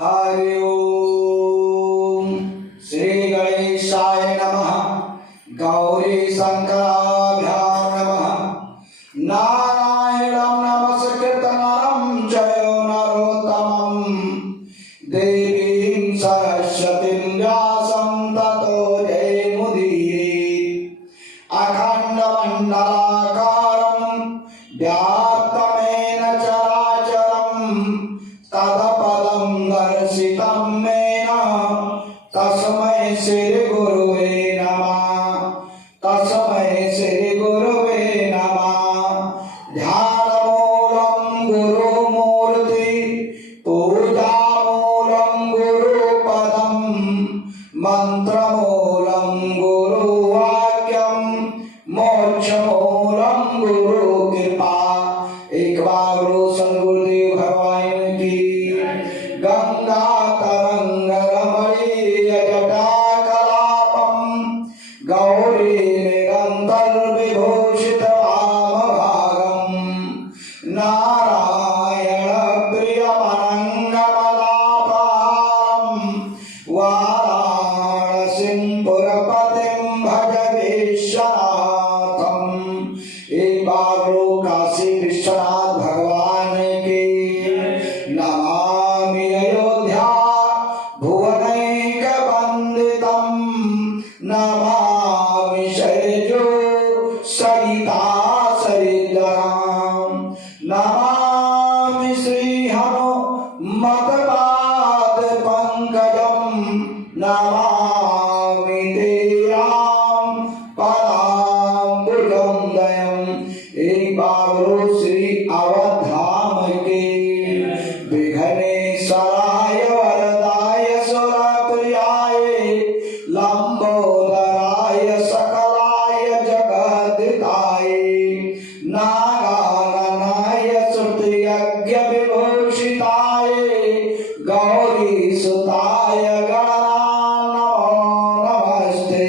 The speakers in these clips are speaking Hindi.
हरि ओम। श्री गणेशाय नमः। गौरी शंकराभ्यां नमः। नारायणं नमस्कृत्य नरं चैव नरोत्तमं देवीं सरस्वतीं व्यासं ततो जयमुदीरयेत्। अखण्डमण्डलाकारं व्याप्तमेन चराचरं तत्पदं दर्शितं येन तस्मै श्री गुरुवे नमः। तस्मै श्री गुरुवे नमः। ध्यानमूलं गुरुमूर्ति पूजामूलं गुरुपदं मंत्रमूलं गुरुवाक्यं मोक्षमूलं गुरुकृपा। एक बार बोलो सद्गुरुदेव भगवान की। गंगा तरंग रमणीय जटाकलापं गौरी निरंतर विभूषित वामभागं नारायण प्रियमनंगमदापहारं वाराणसीं पुरपतिं भज विश्वनाथं। एक बार बोलो काशी विश्वनाथ भगवान की। नमामि अयोध्या भुवनैकवन्दितं नमामि शैलजो सरिता सरिद्रां नमामि श्रीहनुमत्पादपङ्कजं नमामि ते राम पदाम्बुजं दयम्। एक बार श्री अवधाम के विघ्नेश्वराय वरदाय सुरप्रियाय लंबोदराय सकलाय जगद्दिताय नागाननाय श्रुतियज्ञ विभूषिताय गौरीसुताय गणनां नमो नमस्ते।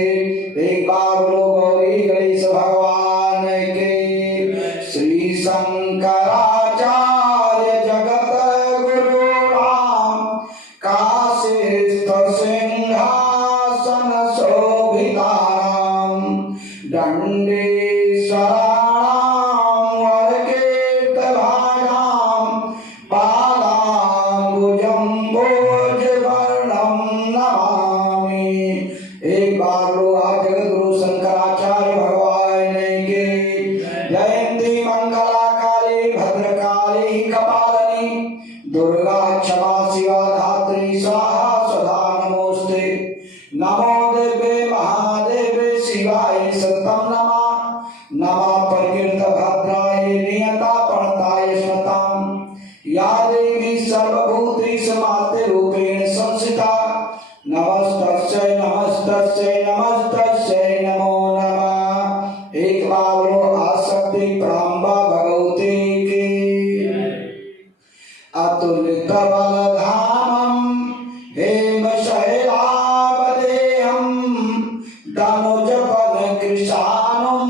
एक बार बोलो गौरी गणेश भगवान के। श्री शंकराचार्य जगत गुरुराम काशीस्थ सिंहासन शोभिताराम दंडेश्वराणां वरकीर्तभाजां पादाम्बुजं भुजवर्णं नमामि। एक बार बोलो आज गुरु शंकराचार्य भगवान की। जयंती मंगलाकाली भद्रकाली कपालिनी दुर्गा क्षमा शिवा धात्री स्वाहा स्वधा नमोस्ते। नमो देवे महादेवे शिवाय सततं नमः। नमः प्रकृत भद्राय नियता प्रणताय स्मतां या देवी सर्वभूतेषु मातृरूपेण संस्थिता। नमस्तस्यै नमस्तस्यै नमस्तस्यै नमो नमः। एक बार बोलो आसक्ति प्राम्बा भगवती की। अतुलित बलधामं हेमशैलावदेहं दनुजबल कृशानं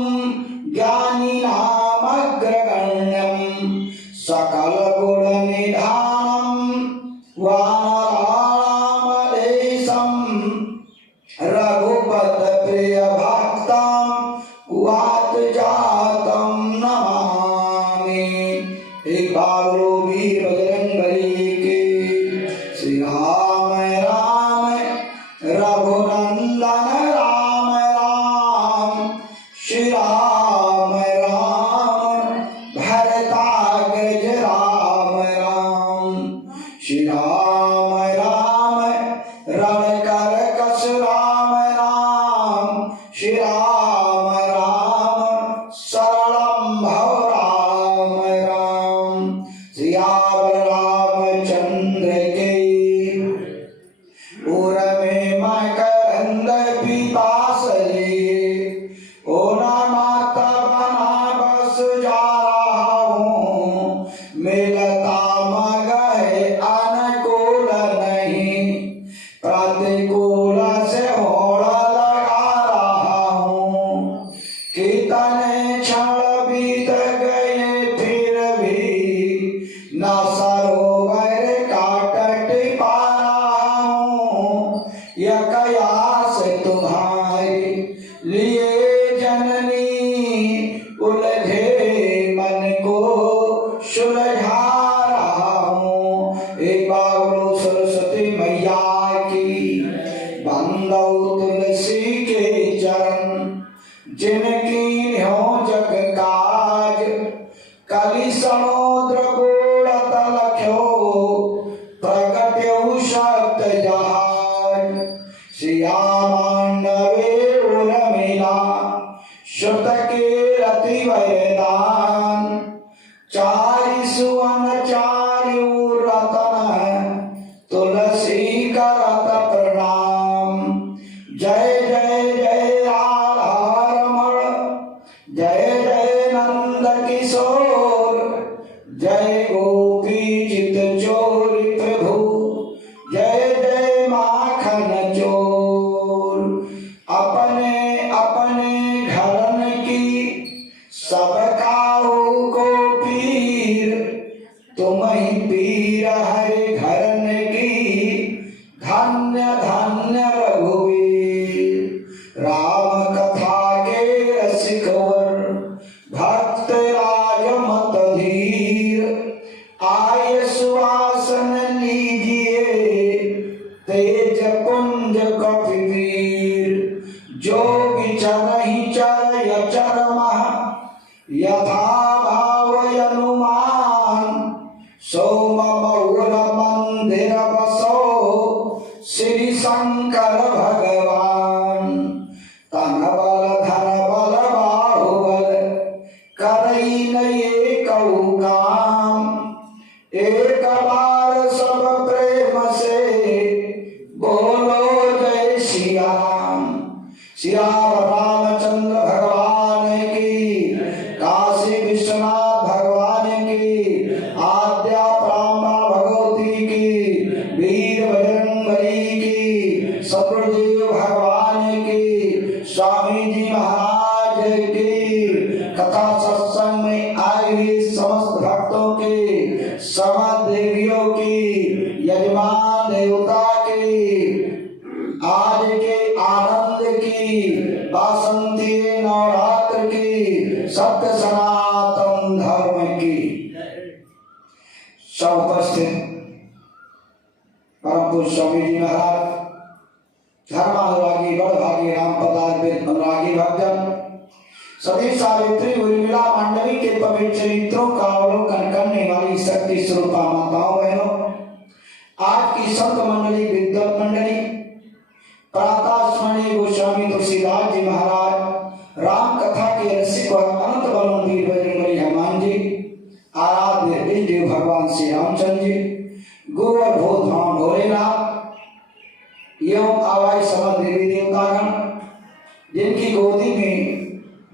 ज्ञानिनामग्रगण्यं सकल गुण निधानं वानराणामलेशं रघुपत प्रिय भक्तं वात जातं नमामि। एक बार बोलो वीर बजरंगबली की। श्री राम राम रघुनंदन राम राम श्री राम राम भरताग्रज राम राम श्री राम राम रणकर कस राम राम श्री राम राम शरणं भव राम राम। सियावर रामचंद्र के उर्मे मकरंद पिपासली ओ ना माता बना बस जा रहा हूँ मिलता मगह अनुकूल नहीं। करत प्रणाम। जय जय जय राधा रमण, जय जय नंद किशोर, जय गोपी चित चोरी प्रभु, जय जय माखन चोर। अपने अपने घरन की सब काहू को पीर, तुम ही पीर हरे घरन की, धन्य धन्य रघुवीर। राम कथा के रसिकवर, भक्त राज मत धीर, आय सुवासन लीजिए, तेज पुंज कपिवीर। जोगी चरहि चरय चरमः, यथा भाव अनुमान, सोम मऊर मंदिर बसो, श्री शंकर भगवान। तन बल धन बल बाहुबल, करई न एकहु काम, एक बार सब प्रेम से, बोलो जय श्री राम। श्री रामचंद्र भगवान की, काशी विश्वनाथ भगवान की, आद्या प्रामा भगवती की, वीर बजरंगबली की, सतगुरुदेव भगवान की, स्वामी जी महाराज की। कथा सत्संग में आए हुए समस्त भक्तों के, समस्त देवियों की, यजमान देवता की, आज के आनंद की, वासंती नवरात्र की, सत्य सनातन धर्म की। सब उपस्थित परम पूज्य स्वामी जी महाराज, धर्मानुरागी बड़भागी राम पदार्थ अनुरागी भक्तजन, सती सावित्री उर्मिला मांडवी के पवित्र चरित्रों का अवलोकन करने वाली शक्ति स्वरूपा माताओं बहनों, आज की संत मंडली विद्वत मंडली, प्रातः स्मरणीय गोस्वामी तुलसीदास जी महाराज, राम कथा के रसिक और अनंत बलवंत बजरंगबली हनुमान जी, आराध्य इष्ट देव भगवान श्री रामचंद्र जी, गोवर भूत धाम भोलेनाथ एवं आवाई समस्त देवी देवतागण, जिनकी गोदी में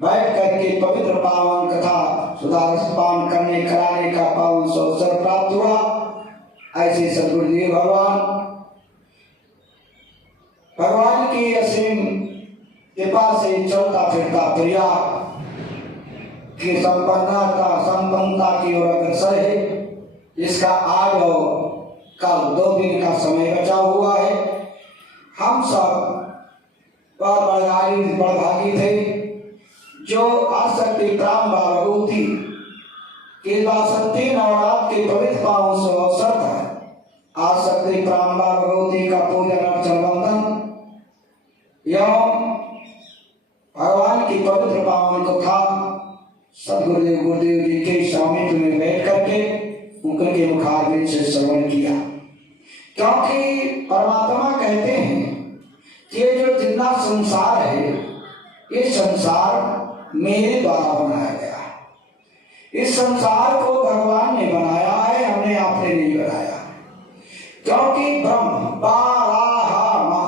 बैठ करके पवित्र पावन कथा सुधारस पान करने कराने का पावन अवसर प्राप्त हुआ, ऐसे सद्गुरुदेव भगवान की असीम कृपा से चलता फिरता प्रिया की संपन्नता की ओर अग्रसर है। इसका आज और कल 2 दिन का समय बचा हुआ है। हम सब बड़भागी थे जो आसक्ति प्राण भगवती के वासंती नवरात्र के पवित्र पावन से अवसर था। आसक्ति प्राण भगवती का पूजन अर्चन वंदन एवं भगवान की पवित्र पावन कथा सदगुरुदेव गुरुदेव जी के सामित्य में बैठ करके उनके मुखारबिंद से श्रवण किया, क्योंकि परमात्मा कहते हैं कि ये जो जितना संसार है, ये संसार मेरे द्वारा बनाया गया है। इस संसार को भगवान ने बनाया है, हमने आपने नहीं बनाया। क्योंकि ब्रह्म बाराहा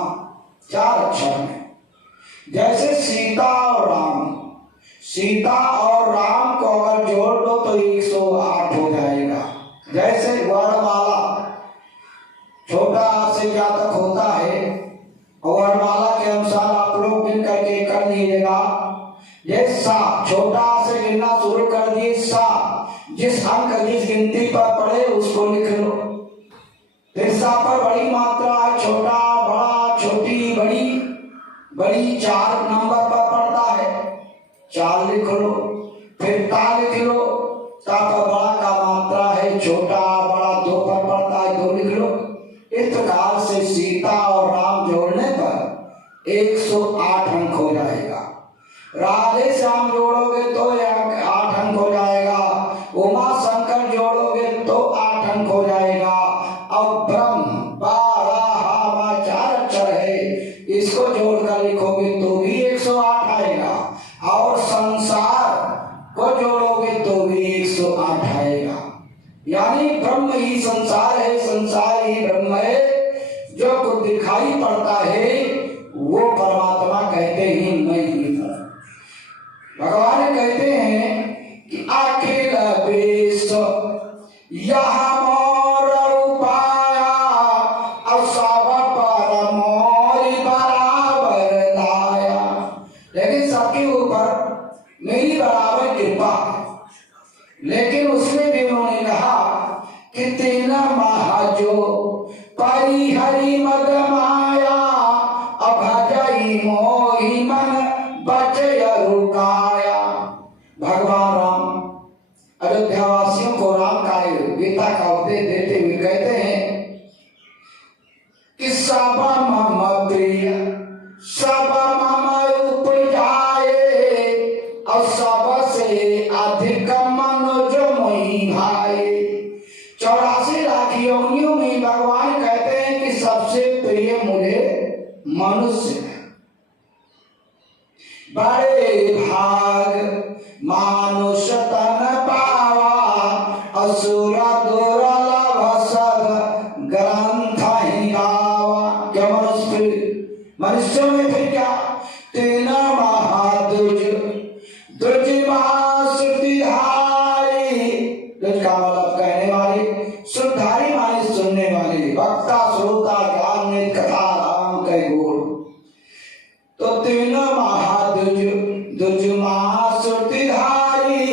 4 अक्षर में, जैसे सीता और राम, सीता और राम को अगर जोड़ दो तो 108 हो जाएगा। जैसे वर्णमाला छोटा से क्या तक होता है, और वर्णमाला के अनुसार आप लोग गिन करके कर लीजिएगा। जैसे सा छोटा से गिनना शुरू कर दिए, सा जिस अंक जिस गिनती पर पड़े उसको लिख लो। फिर सा पर बड़ी मात्रा है, छोटा बड़ा छोटी बड़ी, बड़ी 4 नंबर पर पड़ता है, 4 लिख लो। फिर ता लिख लो, ता पर बड़ा का मात्रा है, छोटा बड़ा 2 पर पड़ता है, 2 लिख लो। इस प्रकार से सीता और राम जोड़ने पर 108 अंक हो जाएगा। राधे श्याम जोड़ोगे तो 8 अंक हो जाएगा, उमा शंकर जोड़ोगे तो 8 अंक हो जाएगा। और ब्रह्म बाराहा 4 अक्षर है, इसको जोड़कर लिखोगे तो भी 108 आएगा, और संसार को जोड़ोगे तो भी 108 आएगा। यानी ब्रह्म ही संसार है, संसार ही ब्रह्म है। जो कुछ दिखाई पड़ता है वो परमात्मा कहते हैं मैं ही हूं। भगवान कहते हैं कि अखिल विश्व यह मोर उपाया और सब पर मोर बराबर दाया। लेकिन सबके ऊपर मेरी बराबर कृपा है। लेकिन उसमें भी उन्होंने कहा कि तेना महाजो परिहरि मद माया अभजई मोहि मन बचय रुकाया। भगवान राम अयोध्या वासियों को राम कार्य गीता का उपदेश देते हुए कहते हैं कि सब मम प्रिय सब मम उपजाए और सबसे अधिक मनोज मोहि भाई। 84 लाख योनियों में भगवान कहते हैं कि सबसे प्रिय मुझे मनुष्य है। बड़े भाग मानुष तन पावा असुर दुर्लभ सब ग्रंथ ही गावा। क्या मनुष्यों में फिर क्या तेना महादुज दुज महाश्रुतिहारी। दुज का मतलब कहने वाले, श्रुतिहारी माने सुनने वाले, वक्ता श्रोता ज्ञान में कथा राम के गुण। तो तीन महादुज दुज महाश्रुतिहारी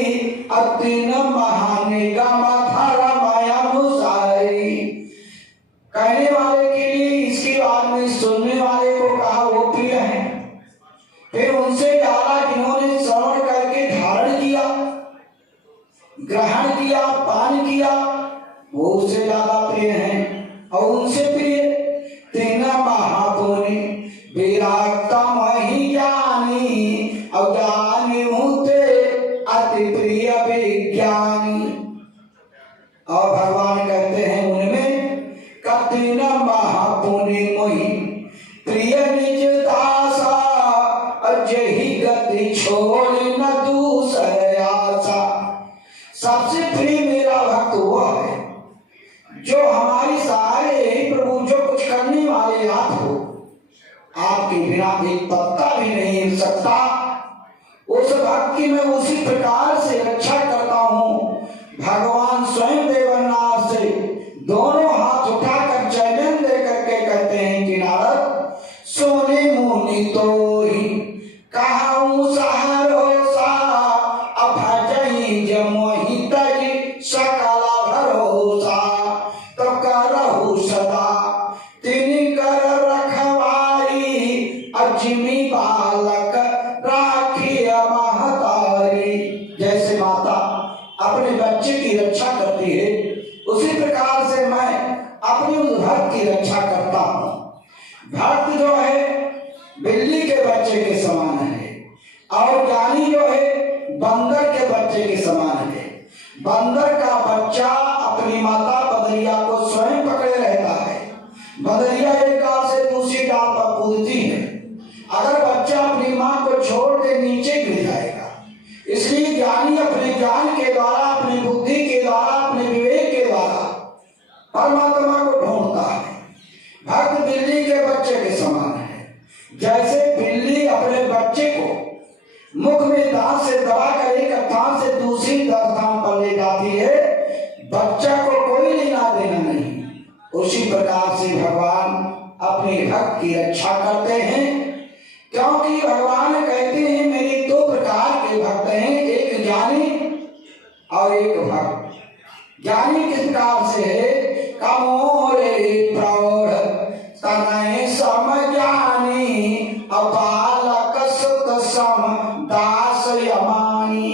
अतीन महानिगम धर्मय अनुसारी। कहने वाले के लिए इसके बाद में सुनने वाले को कहा वो प्रिय है। फिर उनसे ज्यादा जिन्होंने श्रवण करके धारण किया, ग्रहण किया, पान किया, वो उससे ज्यादा प्रिय हैं। और उनसे प्रिय तीन महापुनि विरागता मही ज्ञानी और ज्ञानी होते अति प्रिय विज्ञानी। और भगवान कहते हैं उनमें तीन महापुनि मोहि प्रिय निज दासा अजहि गति छोड़ न दूसरे आशा। सबसे प्रिय मेरा भक्त वो है जो हमारी सारे प्रभु जो कुछ करने वाले आप हो, आपके बिना एक पत्ता भी नहीं हिल सकता। उस भक्त की मैं उसी प्रकार से रक्षा करता हूँ। भगवान स्वयं देवनाथ से दोनों हाथ उठाकर चैलेंज दे करके कहते हैं कि नारद सोने मुनि तो ही कहूँ सहरोसा अभजई जमोहि तज सकल भरोसा। तो करहु सदा तिन कर रखवारी अजमी बालक राखी महतारी। जैसे माता अपने बच्चे की रक्षा करती है उसी प्रकार से मैं अपने उस भक्त की रक्षा करता हूँ। भक्त जो है बिल्ली के बच्चे के समान है और ज्ञानी जो है बंदर के बच्चे के समान है। बंदर का बच्चा अपनी माता बदरिया को स्वयं पकड़े रहता है। बदरिया एक डाल से दूसरी डाल पर कूदती है। अगर बच्चा अपनी माँ को छोड़ के नीचे गिर जाएगा। इसलिए ज्ञानी अपने ज्ञान के द्वारा, अपनी बुद्धि के द्वारा, अपने विवेक के द्वारा परमात्मा को ढूंढता है। भक्त बिल्ली के बच्चे के समान है। जैसे बिल्ली अपने बच्चे को मुख में दांत से दबाकर एक स्थान से दूसरी स्थान पर ले जाती है, बच्चा को कोई लेना देना नहीं। उसी प्रकार से भगवान अपने भक्त की रक्षा करते हैं, क्योंकि भगवान कहते हैं मेरे दो प्रकार के भक्त हैं, एक ज्ञानी और एक भक्त। ज्ञानी किस प्रकार से है? कमोरे प्रौढ़ तनय सम ज्ञानी अबालक सुत सम दास यमानी।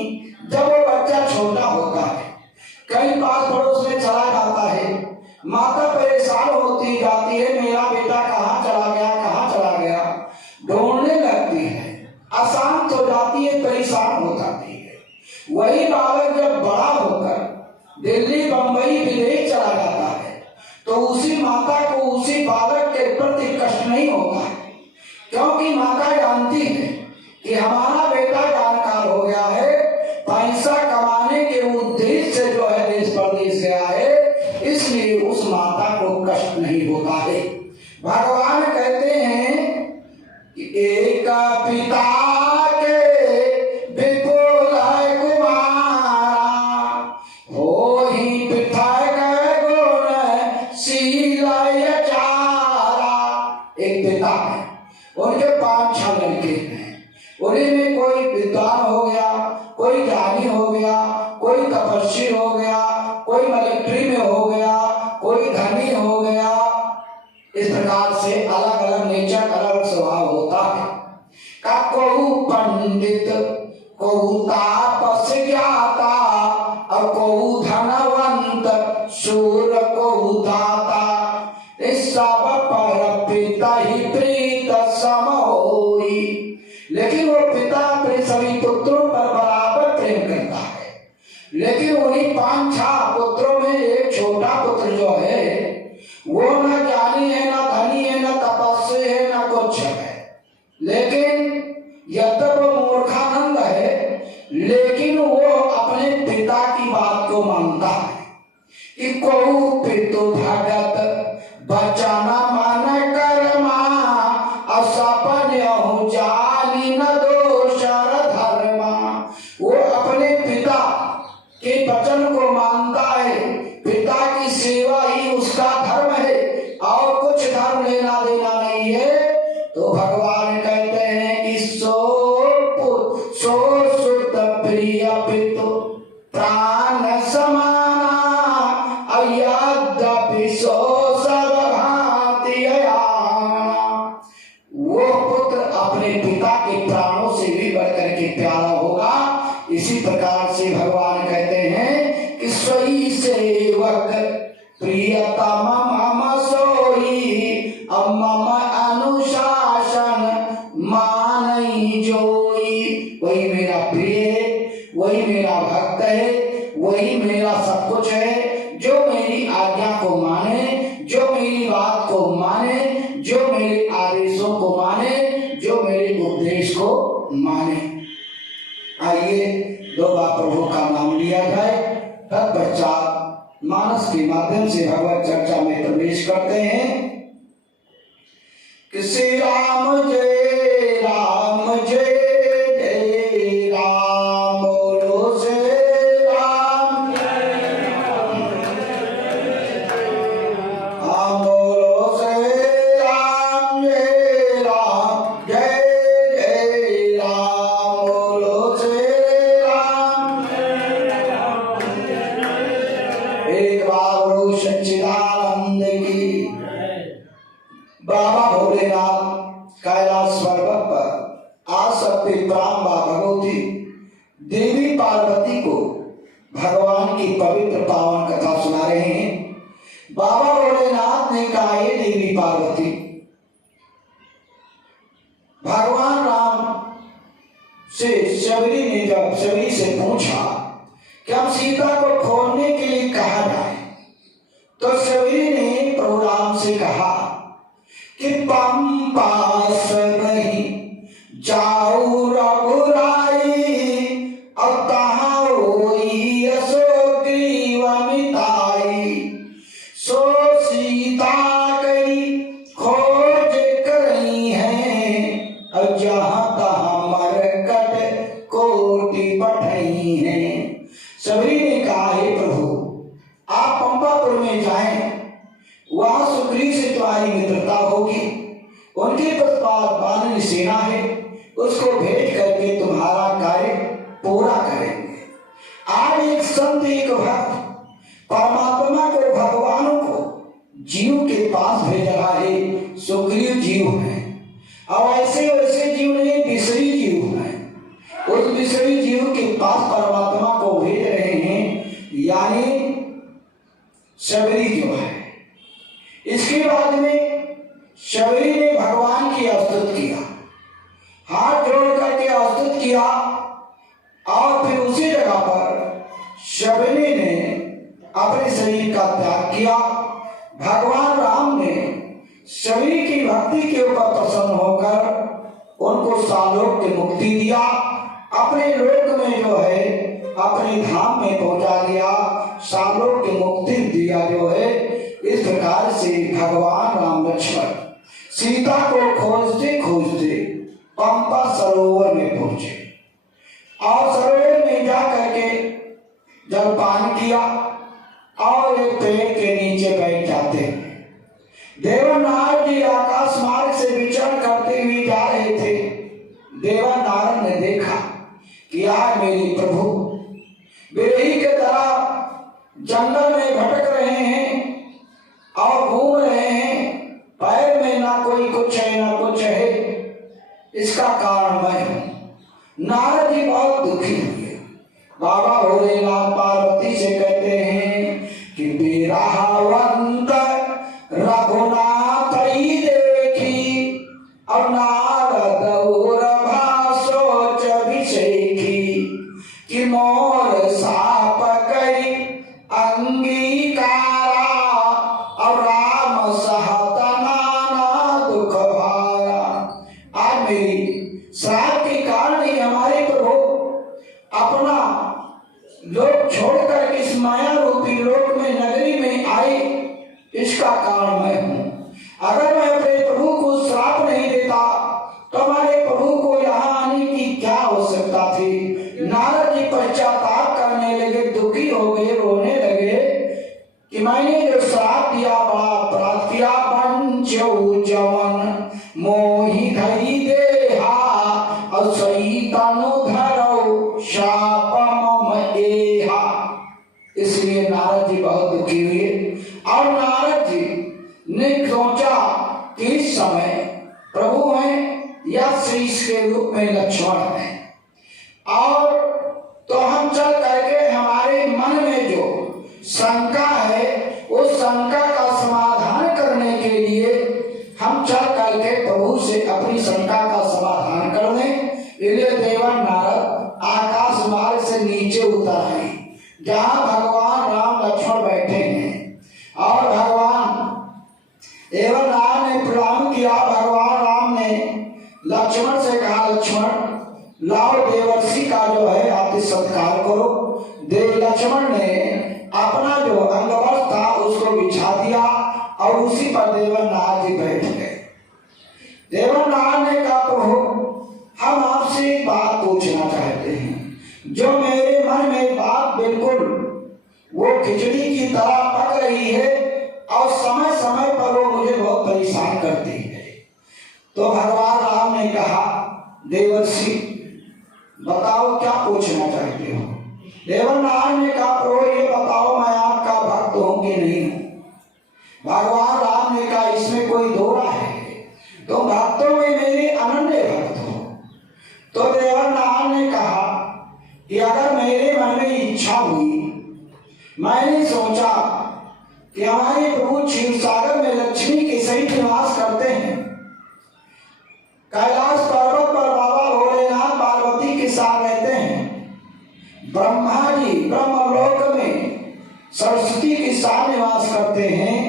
जब वो बच्चा छोटा होता है, कई पास पड़ोस में चला जाता है, माता परेशान होती जाती है, मेरा बेटा कहाँ चला गया, कहाँ चला गया, ढूंढने लगती है, अशांत हो जाती है, परेशान हो जाती है। वही बालक जब बड़ा होकर दिल्ली, बंबई, विदेश चला जाता है तो उसी माता को उसी बालक के प्रति कष्ट नहीं होता है, क्योंकि माता जानती है कि हमारा बेटा जानकार हो गया है, पैसा कमाने के उद्देश्य से जो है देश परदेश गया है, इसलिए उस माता को कष्ट नहीं होता है। भगवान कहते हैं कि एक पिता के विपुल कुमारा हो ही पृथक गुण शील चारा। एक पिता है, उनके 5-6 लड़के हैं, उन्हीं में कोई विद्वान हो गया, कोई ज्ञानी हो गया, कोई तपस्वी हो गया, कोई मिलिट्री में हो गया, कोई धनी हो गया। इस प्रकार से अलग अलग नेचर, अलग अलग स्वभाव होता है। का कोई पंडित, कोई तापस ज्ञाता और कोई धनवंत शूर कोई दाता। इस सब पर पिता ही प्रीत सम होई। लेकिन वो पिता अपने सभी पुत्रों पर बराबर प्रेम करता है। लेकिन उन्हीं 5-6 पुत्रों में एक छोटा पुत्र जो है वो न ज्ञानी है, न धनी है, न तपस्वी है, न कुछ है। लेकिन यद्यप वो मूर्खानंद है, लेकिन वो अपने पिता की बात को मानता है कि को पितु भगत बचन मन कर्मा असपन जानी न दोषर धर्मा। वो अपने पिता के वचन को मानता है, पिता की सेवा ही उसका धर्म है और कुछ धर्म लेना देना नहीं है। तो भगवान कहते हैं कि सो सुत प्रिय पितु प्राण समाना अयद्यपि सो सर्वभाति अयाना। वो पुत्र अपने पिता के प्राणों से भी बढ़कर के प्यारा होगा। इसी प्रकार से भगवान कहते हैं कि स्वयं सेवक प्रियतम मम सोई मम अनुशासन मानई जोई। वही मेरा प्रिय है, वही मेरा भक्त है, वही मेरा सब कुछ है, जो मेरी आज्ञा को माने, जो मेरी बात को माने, जो मेरे आदेशों को माने, जो मेरे उपदेश को माने। आइए 2 बार प्रभु का नाम लिया जाए, तत्पश्चात मानस के माध्यम से भगवत चर्चा में प्रवेश करते हैं। कि श्री राम जय राम जय जय राम बोलो श्री राम राम बोलो श्री राम जय राम जय जय राम बोलो श्री राम। एक बार बोलो सच्चिदानंद की। बाबा भोलेनाथ कैलाश पर्वत पर आसक्ति ब्रह्मा भगवती देवी पार्वती को भगवान की पवित्र पावन कथा सुना रहे हैं। बाबा भोलेनाथ ने कहा, ये देवी पार्वती, भगवान राम से शबरी ने जब शबरी से पूछा कि हम सीता को खोजने के लिए कहा जाए, तो शबरी ने प्रभु राम से कहा कि पंपास नहीं जाऊ रघुराई और तहाँ होई सो ग्रीव मिताई। सो सीता कई खोज करी है और जहाँ तहाँ मरकट कोटि पठई है। सबरी ने कहा, हे प्रभु, आप पंपापुर में जाएं, वहां सुग्रीव से तुम्हारी मित्रता होगी, उनके पश्चात वानर सेना है, उसको भेज करके तुम्हारा कार्य पूरा करेंगे। आज एक संत, एक भक्त परमात्मा को, भगवान को जीव के पास भेज रहा है। सुग्रीव जीव है और ऐसे वैसे जीव नहीं, विषयी जीव है। उस विषयी जीव के पास परमात्मा को भेज रहे हैं, यानी शबरी जो है। इसके बाद में शबरी ने भगवान की स्तुति किया, हाथ जोड़ करके स्तुति किया और फिर उसी जगह पर शबरी ने अपने शरीर का त्याग किया। भगवान राम ने शबरी की भक्ति के ऊपर प्रसन्न होकर उनको सालोक की मुक्ति दिया, अपने लोक में जो है अपने धाम में पहुंचा दिया, सालोक की मुक्ति दिया जो है। इस प्रकार से भगवान राम लक्ष्मण सीता को खोजते खोजते पंपा सरोवर में पहुंचे और सरोवर में जा करके जलपान किया और एक पेड़ के नीचे बैठ जाते हैं। देवनारायण जी आकाश मार्ग से विचरण करते हुए जा रहे थे। देवनारायण ने देखा कि आज मेरी प्रभु बिरही के तरह जंगल में भटक रहे हैं और घूम रहे हैं, पैर में ना कोई कुछ है ना कुछ है। इसका कारण मैं हूं। नारद जी बहुत दुखी हुए। बाबा भोलेनाथ पार्वती से कहते हैं कि बिरहवंत रघुनाथ ही देखी और नारद सोच विषेखी कि मोर साप गई अंगीकारा और राम सहत नाना दुख भारा। आज मेरी श्राप के कारण ही हमारे प्रभु अपना लोक छोड़कर इस माया रूपी लोक में नगरी में आए, इसका कारण मैं हूं। अगर मैं अपने प्रभु को श्राप नहीं देता तो हमारे प्रभु को यहाँ आने की क्या आवश्यकता थी। नारद जी पश्चाताप करने लगे, दुखी हो गए, रोने लगे कि मैंने जो श्राप दिया बड़ा अपराध किया। पंचौ जवन मोहि धरि देहा और सही तनु धरौ शाप मम एहा। इसलिए नारद जी बहुत दुखी हुए और नारद जी ने सोचा कि इस समय प्रभु हैं या श्रीश के रूप में लक्ष्मण है, और तो हम चल करके हमारे मन में जो शंका है उस शंका का समाधान करने के लिए हम चल करके प्रभु से अपनी शंका का समाधान कर दें। इसलिए देवन नारद आकाश मार्ग से नीचे उतर आए जहाँ भगवान राम लक्ष्मण बैठे हैं, और भगवान देवन नारद ने प्रणाम किया। भगवान राम ने लक्ष्मण से कहा, लक्ष्मण लाओ देवर्षि का जो है आप सत्कार करो। देव लक्ष्मण ने अपना जो अंगवस्त्र था उसको बिछा दिया और उसी पर देवनाथ जी बैठ गए। देवनाथ ने कहा, प्रभु हम आपसे एक बात पूछना चाहते हैं। जो मेरे मन में बात बिल्कुल वो खिचड़ी की तरह पक रही है और समय समय पर वो मुझे बहुत परेशान करती है। तो भगवान राम ने कहा, देवर्षि बताओ क्या पूछना चाहते हो। देवनाथ ने कहा, प्रभु ये बताओ मैं आपका भक्त हूं कि नहीं हूं। भगवान राम ने कहा, इसमें कोई दो राय है, तो भक्तों में मेरे अनन्य भक्त हो। तो देवनाथ ने कहा कि अगर मेरे मन में इच्छा हुई, मैंने सोचा कि हमारे प्रभु क्षीर सागर में लक्ष्मी के सहित निवास करते हैं। कैलाश पर्वत पर बाबा भोलेनाथ पार्वती के साथ रहते हैं। ब्रह्मा जी ब्रह्मलोक में सरस्वती के साथ निवास करते हैं।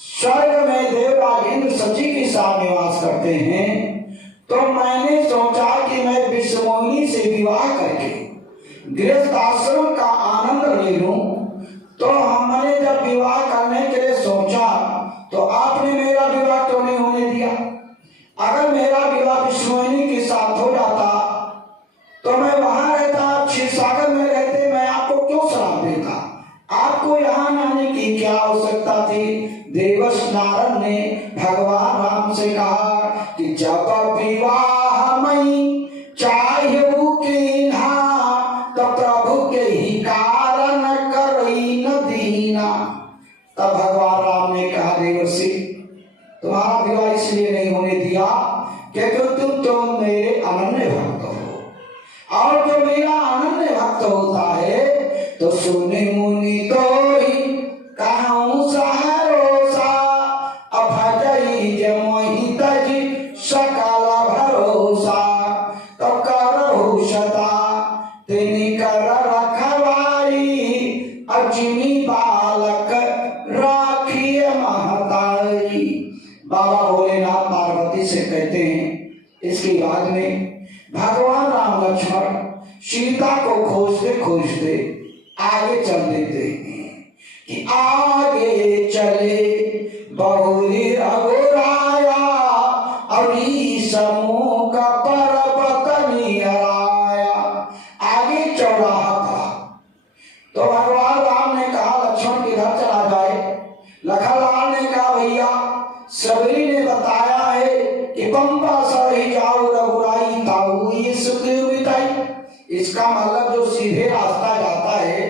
स्वर्ग में देवराज इंद्र सची के साथ निवास करते हैं। तो मैंने सोचा कि मैं विश्वमोहिनी से विवाह करके गृहस्थ आश्रम का आनंद ले लूं। तो हमने जब विवाह करने के लिए सोचा तो आपने मेरा विवाह क्यों नहीं होने दिया। अगर मेरा विवाह विश्वमोहिनी के साथ हो जाता तो मैं वहां रहता, आप क्षीरसागर में रहते, मैं आपको क्यों श्राप देता। आपको यहाँ आने की क्या आवश्यकता थी। देवश नारद ने भगवान राम से कहा कि जब विवाह मई चाहू कीन्हा तो प्रभु के ही कारण करई न दीना। तब भगवान राम ने कहा, देवर्षि तुम्हारा विवाह इसलिए नहीं होने दिया क्योंकि तुम मेरे अनन्य भक्त हो, और जो मेरा अनन्य भक्त होता है तो सुनि मुनि तो ही कहूं सहरोसा अभजई जे मोहि तजी सकल भरोसा। तो करहु सदा तिनि कर रखवारी अजिमी बालक राखिए महतारी। बाबा भोलेनाथ पार्वती से कहते हैं, इसके बाद में भगवान राम लक्ष्मण सीता को खोजते खोजते आगे चल देते हैं कि आगे चले बहुरी रघुराया सबरी समूह का पर्वत निहराया। आगे चौराहा था तो भगवान राम ने कहा लक्ष्मण के घर चला जाए। लखनलाल ने कहा भैया सबरी ने बताया है कि पंपा सही जाओ रघुराई ताऊ ये सुग्रीव बिताई। इसका मतलब जो सीधे रास्ता जाता है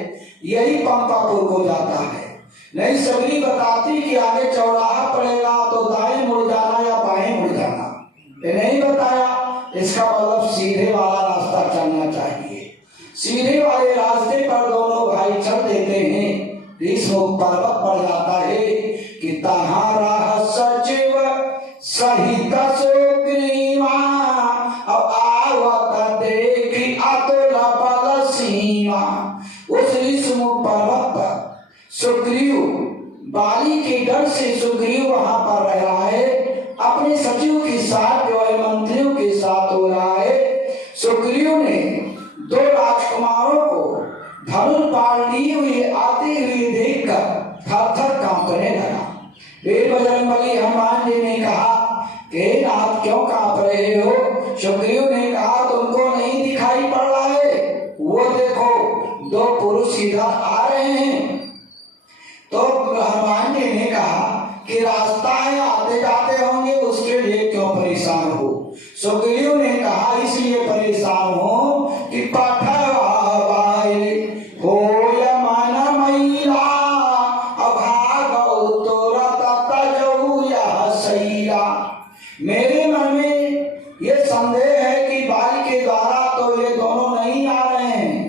यही पंपापुर को जाता है। नहीं सबरी बताती कि आगे चौराहा पड़ेगा तो दाएं मुड़ जाना या बाएं मुड़ जाना, ये नहीं बताया। इसका मतलब सीधे वाला रास्ता चलना चाहिए। सीधे वाले रास्ते पर दोनों भाई चल देते हैं। ऋषमुख पर्वत पर जाता है कि तहाँ राह सचिव सहित सुग्रीवा। अब आवत देखी अतुल बल सीमा। उस ऋषमुख पर्वत पर सुग्रीव बाली के डर से सुग्रीव वहां पर रह रहा है। अपने सचिव के साथ जो है मंत्रियों के साथ हो रहा है। सुग्रीव ने दो राजकुमारों को धनुष लिए हुए आते हुए देखकर थर थर कांपने लगा। वीर बजरंगबली हनुमान जी ने कहा कि नाथ क्यों कांप रहे हो? सुग्रीव ने कहा तुमको नहीं दिखाई पड़ रहा है? वो देखो दो पुरुष इधर आ रहे हैं। तो हनुमान जी ने कहा कि रास्ता है आते जाते होंगे, उसके लिए क्यों परेशान हो? सुग्रीव ने कहा इसलिए परेशान हो कि पठवाई हो या मन मैला अभागौ तुरत तजौ यह सैया। मेरे मन में ये संदेह है कि बाली के द्वारा तो ये दोनों नहीं आ रहे हैं।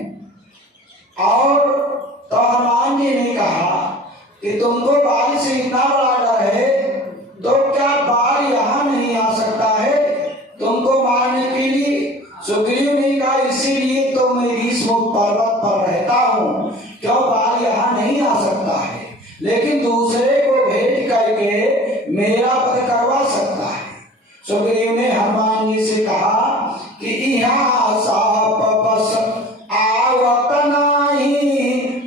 और तो हनुमान जी ने कहा कि तुमको बाल से इतना बड़ा डर है तो क्या बाल यहाँ नहीं आ सकता है तुमको मारने के लिए? सुग्रीव ने कहा इसीलिए तो मैं ऋषमुख पर्वत पर रहता हूँ, क्यों बाल यहाँ नहीं आ सकता है, लेकिन दूसरे को भेज करके मेरा वध करवा सकता है। सुग्रीव ने हनुमान जी से कहा कि यहाँ साप बस आवत नाही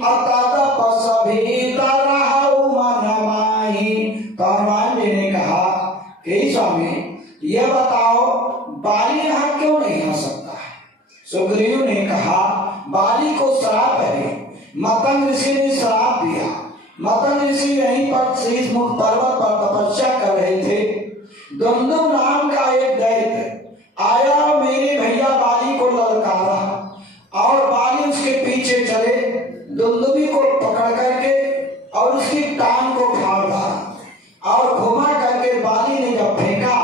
अतत बस भीतर तो हनुमान जी ने कहा कि स्वामी ये बताओ बाली यहाँ क्यों नहीं आ सकता है? सुग्रीव ने कहा बाली को श्राप है, मतंग ऋषि ने श्राप दिया। मतंग ऋषि यहीं पर ऋषमुख पर्वत पर तपस्या कर रहे थे। दुंदुभ नाम का एक दैत्य आया, मेरे भैया बाली को ललकारा और बाली उसके पीछे चले, दुंदुभी को पकड़ करके और उसकी टांग को फाड़ डाला और घुमा करके बाली ने जब फेंका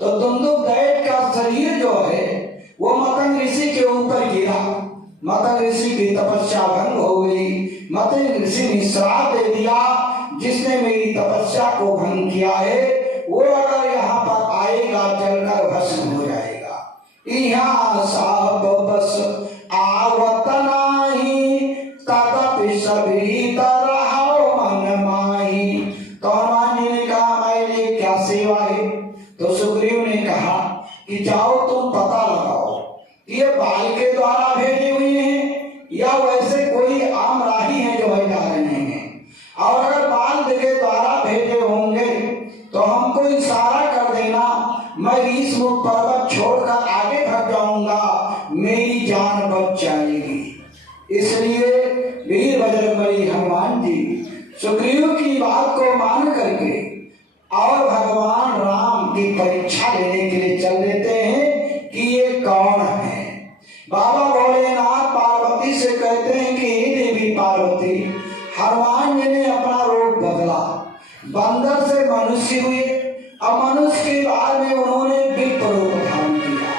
तो दुंदुभ दैत्य का शरीर जो है वो मतंग ऋषि के ऊपर गिरा। मतंग ऋषि की तपस्या भंग हो गई। मतंग ऋषि ने श्राप दे दिया जिसने मेरी तपस्या को भंग किया है वो अगर यहाँ पर आएगा जलकर भस्म हो जाएगा। यहाँ साप बस आवत नाही तदपि सभी तरह मन माही। तो हनुमान जी ने कहा हमारे लिए क्या सेवा है? तो सुग्रीव ने कहा कि जाओ तुम पता लगाओ कि ये बाल के द्वारा भेजे हुए हैं या वैसे कोई आम राही है जो है जा रहे हैं। और अगर बाल के द्वारा भेजे होंगे तो हमको इशारा कर देना, मैं ऋषमुख पर्वत छोड़कर आगे भाग जाऊंगा, मेरी जान बच जाएगी। इसलिए वीर बजरंगबली हनुमान जी सुग्रीव की बात को मान करके और भगवान राम की परीक्षा लेने के लिए चल देते हैं कि ये कौन है। बाबा भोलेनाथ पार्वती से कहते हैं कि हे देवी पार्वती, हनुमान जी ने अपना रूप बदला, बंदर से मनुष्य हुए, अब मनुष्य के बाद में उन्होंने विप्र रूप धारण किया।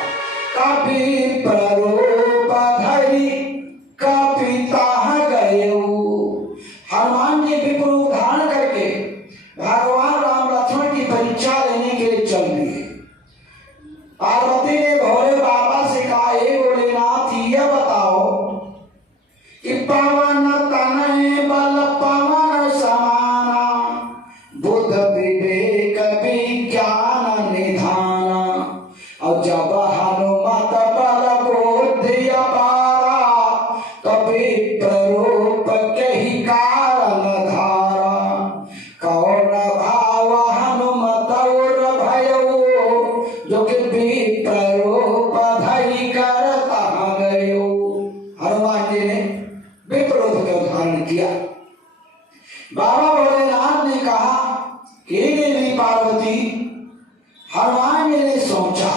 कभी प्ररूप धरि कपिता गए। हनुमान जी विप्र रूप धारण करके भगवान राम लक्ष्मण की परीक्षा लेने के लिए चल दिए। पार्वती ने भोले बाबा से कहा हे भोलेनाथ यह बताओ कि पवन तनय बल पवन समाना बुद्ध विवेक विज्ञान निधान। और जब हनुमत बल बुद्धि जी हनुमान जी ने सोचा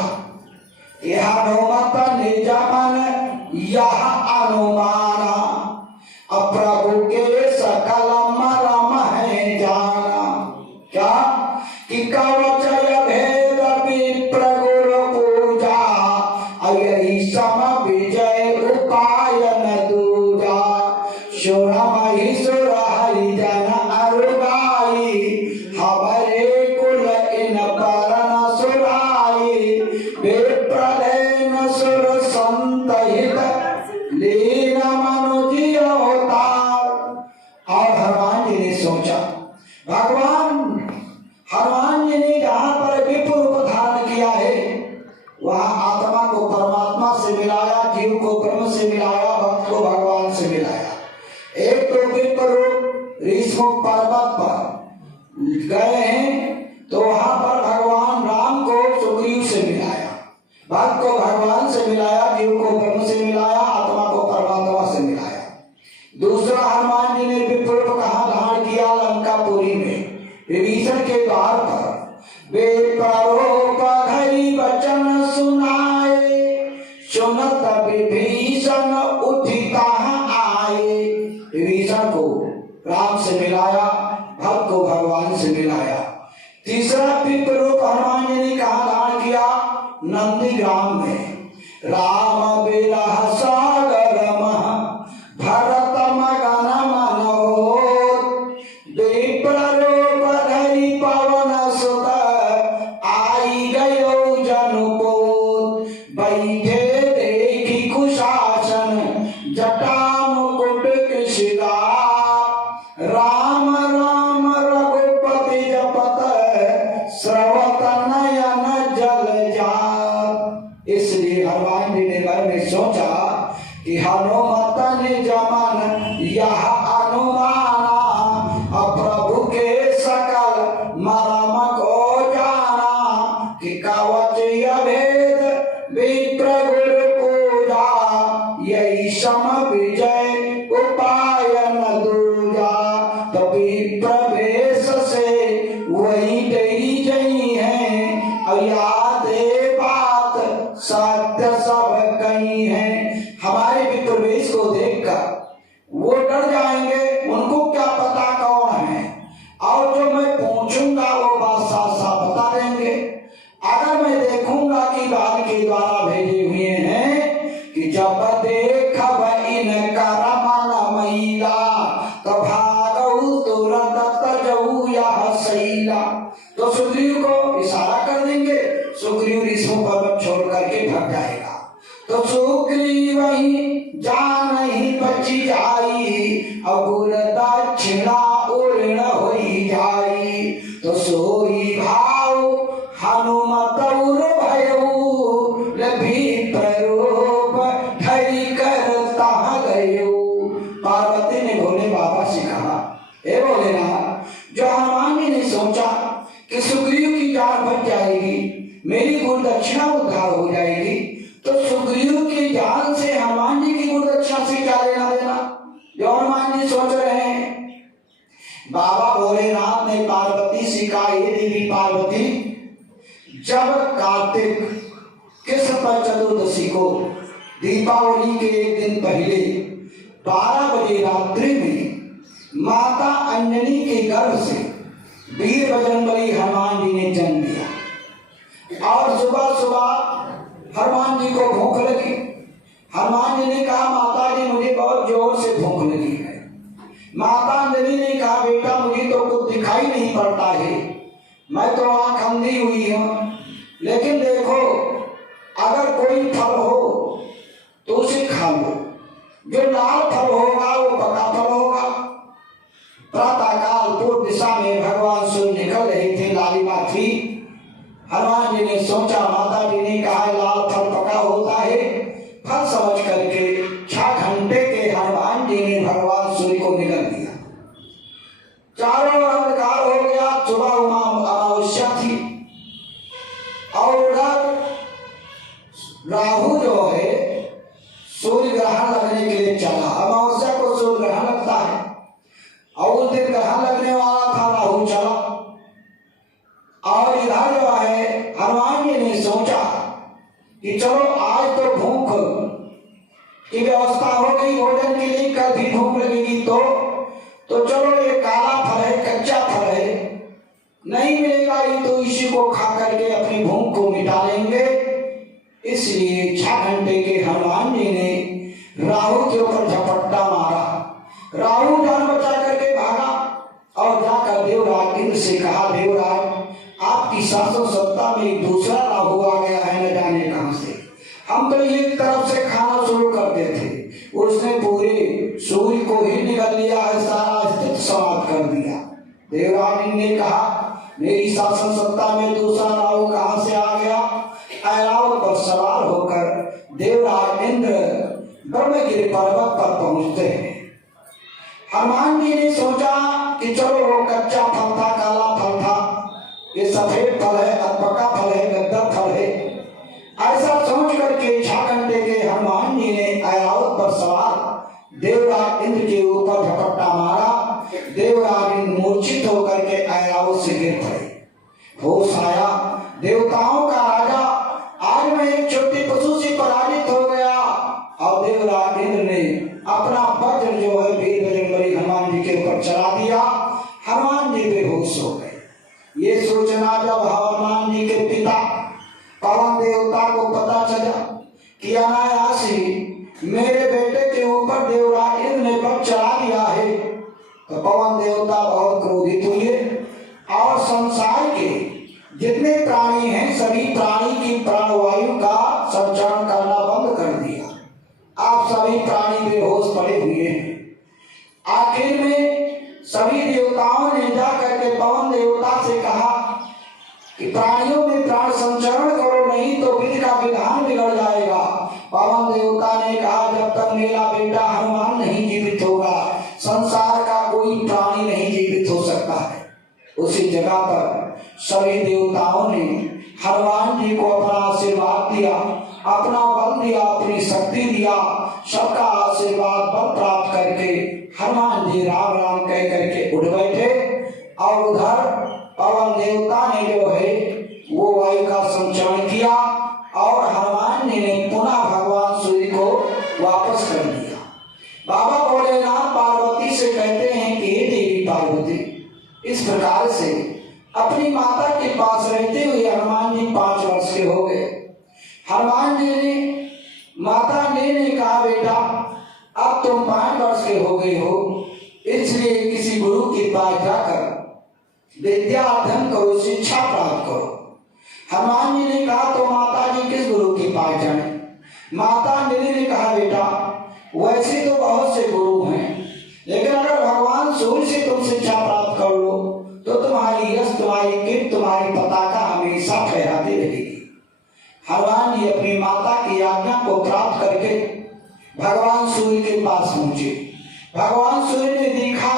कि हनुमत निज मन यह अनुमाना, अब प्रभु के सकल मरम है जाना। क्या कि कवच भेद विप्र गुरु पूजा, यही सम विजय उपाय न दूजा। सुर महिषुर हरिजन अरुगाई, हमारे कुल इन पर न सुराई। विप्रलेन सुर संत हित लीन मनुजी अवतार। और हनुमान जी ने सोचा, भगवान हनुमान जी ने जहां पर विप्र रूप धारण किया है वहां आत्मा को परमात्मा से मिलाया, जीव को ब्रह्म से मिलाया, भक्त को भगवान से मिलाया। एक तो विप्र रूप ऋषिमुख पर्वत पर गए हैं तो वहां पर भगवान राम को सुग्रीव से मिलाया, भक्त को भगवान से मिलाया, जीव को ब्रह्म से मिलाया, आत्मा को परमात्मा से मिलाया। दूसरा हनुमान जी ने विप्र रूप कहां धारण किया? लंकापुरी में विभीषण के द्वार पर। विप्ररूप धरि वचन सुनाए, सुनत विभीषण उठिता आए। विभीषण को राम से मिलाया, भक्त को भगवान से मिलाया। तीसरा विप्र रूप हनुमान जी ने कहा धारण किया? नंदीग्राम में। राम बिरह सागर मह भरत मगन मनोर, विप्र रूप धरि पवन सुत आई गयो जनुपुर। बैठे देखी कुशासन जटा मुकुट कृषिदा, राम राम रघुपति जपत स्रवत नयन जल जा। इसलिए हनुमान जी ने मन में सोचा कि हनुमत निज मन यह अनुमाना, प्रभु के सकल मरम को जाना। कि कवच भेद विप्र गुरु पूजा, यही सम विजय उपाय न दूजा। तो विप्र वेश से वही डरी जई है, अयादे बात सत्य सब कही है। हमारे विप्र वेश को देखकर वो डर जाएंगे, उनको क्या पता कौन है, और जो मैं पूछूंगा वो बात साफ साफ बता देंगे। अगर मैं देखूंगा कि बाल के द्वारा भेजे हुए हैं कि जब देखब इनका रमन मैला, तो भागऊ तुरंत तजऊ यह सैला। तो सुग्रीव को इशारा कर देंगे, सुग्रीव ऋषिमुख पर्वत छोड़ करके भाग जाएगा। तो सुग्रीव ही जान ही बची जाई, अगुर दक्षिणा उर्ण होई जाई। तो सोई भाव हनुमत उर भयऊ, विप्र रूप धरि करता गयो। पार्वती ने भोले बाबा से कहा, हे भोलेनाथ, जो हनुमान जी ने सोचा कि सुग्रीव की जान बच जाएगी, मेरी गुरु दक्षिणा उद्धार हो जाएगी, तो सुग्रीव की जान से हनुमान जी की गुरु दक्षिणा से क्या लेना देना, जो हनुमान जी सोच रहे हैं। बाबा भोलेनाथ ने पार्वती से कहा, हे देवी पार्वती, जब कार्तिक कृष्ण चतुर्दशी को दीपावली के एक दिन पहले 12 बजे रात्रि में माता अंजनी के गर्भ से वीर बजरंगबली हनुमान जी ने जन्म लिया। और सुबह सुबह हनुमान जी को भूख लगी। हनुमान जी ने कहा, माता जी मुझे बहुत जोर से भूख लगी है। माता अंजनी ने कहा, बेटा मुझे तो कुछ दिखाई नहीं पड़ता है, मैं तो आंख अंधी हुई हूँ, लेकिन देखो अगर कोई फल हो तो उसे खा लो, जो लाल फल होगा वो पका फल होगा। प्रातःकाल पूर्व दिशा में भगवान सूर्य निकल रहे थे, लालिमा थी। हनुमान जी ने सोचा, माता जी ने कहा लाल फल पका होता है, फल समझ करके 6 घंटे के हनुमान जी ने भगवान सूर्य को निकल दिया। चारों ओर अंधकार हो गया। सुबह अमावस्या थी और उधर राहु जो है सूर्य ग्रहण लगने के लिए चला। अमावस्या को सूर्य ग्रहण लगता है और उस दिन ग्रहण लगने वाला था, राहु चला और इधर कि चलो आज तो भूख की व्यवस्था हो गई भोजन के लिए, कल भी भूख लगेगी तो चलो ये काला फल है, कच्चा फल है, नहीं मिलेगा ये तो इसी को खा करके अपनी भूख को मिटा लेंगे। इसलिए 6 घंटे के हनुमान जी ने राहु के ऊपर झपट्टा मारा। राहु जान बचा करके भागा और जाकर देवराज इंद्र से कहा, देवराज आपकी शासन सत्ता में एक दूसरा राहु आ गया है, न जाने कहां से। हम तो एक तरफ से खाना शुरू करते थे, उसने पूरे सूर्य को ही निगल लिया है, सारा अस्तित्व समाप्त कर दिया। देवराज इंद्र ने कहा, मेरी शासन सत्ता में दूसरा राहु कहां से आ गया। ऐरावत पर सवार होकर देवराज इंद्र ब्रह्मगिरि पर्वत पर पहुंचते हैं। हनुमान जी ने सोचा कि चलो वो कच्चा फल था, काला फल था, ये सफेद फल है, अधपका फल है, गद्दा फल है। ऐसा सोच करके 6 घंटे के हनुमान जी ने ऐरावत पर सवार देवराज इंद्र के ऊपर झपट्टा मारा। देवराज इंद्र मूर्छित होकर के ऐरावत से गिर पड़े। होश आया, देवताओं का राजा, आज मैं एक छोटे पशु से पराजित हो गया। और देवराज इंद्र ने अपना वज्र जो है वीर बजरंगबली हनुमान जी के ऊपर चला दिया। हनुमान जी बेहोश हो गए। ये सूचना जब हनुमान जी के पिता पवन देवता को पता चला कि अनायास ही मेरे बेटे के ऊपर देवराज इंद्र ने वज्र चला दिया है, तो पवन देवता बहुत क्रोधित हुए और संसार के जितने प्राणी हैं सभी प्राणी की प्राणवायु का संचारण करना बंद कर दिया। आप सभी प्राणी बेहोश पड़े हुए हैं। आखिर में सभी देवताओं ने जाकर के पवन देवता से कहा कि प्राणियों में प्राण संचरण करो, नहीं तो विधि का विधान बिगड़ जाएगा। पवन देवता ने कहा, जब तक मेरा बेटा हनुमान नहीं जीवित होगा, संसार का कोई प्राणी नहीं जीवित हो सकता है। उसी जगह पर सभी देवताओं ने हनुमान जी को अपना आशीर्वाद दिया, अपना बल दिया, अपनी शक्ति दिया। सबका आशीर्वाद बल प्राप्त करके हनुमान जी राम राम कह करके उठ बैठे। और उधर पवन देवता ने जो है वो वायु का संचरण किया और हनुमान जी ने पुनः भगवान सूर्य को वापस कर दिया। बाबा भोलेनाथ पार्वती से कहते हैं कि हे देवी पार्वती, इस प्रकार से अपनी माता के पास रहते हुए हनुमान जी 5 वर्ष के हो गए। हनुमान जी ने माता ने कहा, बेटा अब तुम 5 वर्ष के हो गए हो, इसलिए किसी गुरु के पास जाकर विद्या अध्ययन करो, शिक्षा प्राप्त करो। हनुमान जी ने कहा, तो माता जी किस गुरु के पास जाए। माता ने कहा, बेटा वैसे तो बहुत से गुरु हैं, लेकिन अगर भगवान सूर्य से तुम शिक्षा प्राप्त कर लो तो तुम्हारी यश, तुम्हारी कीर्ति, तुम्हारी पताका हमेशा फहराती रहेगी। हनुमान जी अपनी माता की आज्ञा को प्राप्त करके भगवान सूर्य के पास पहुंचे। भगवान सूर्य ने देखा,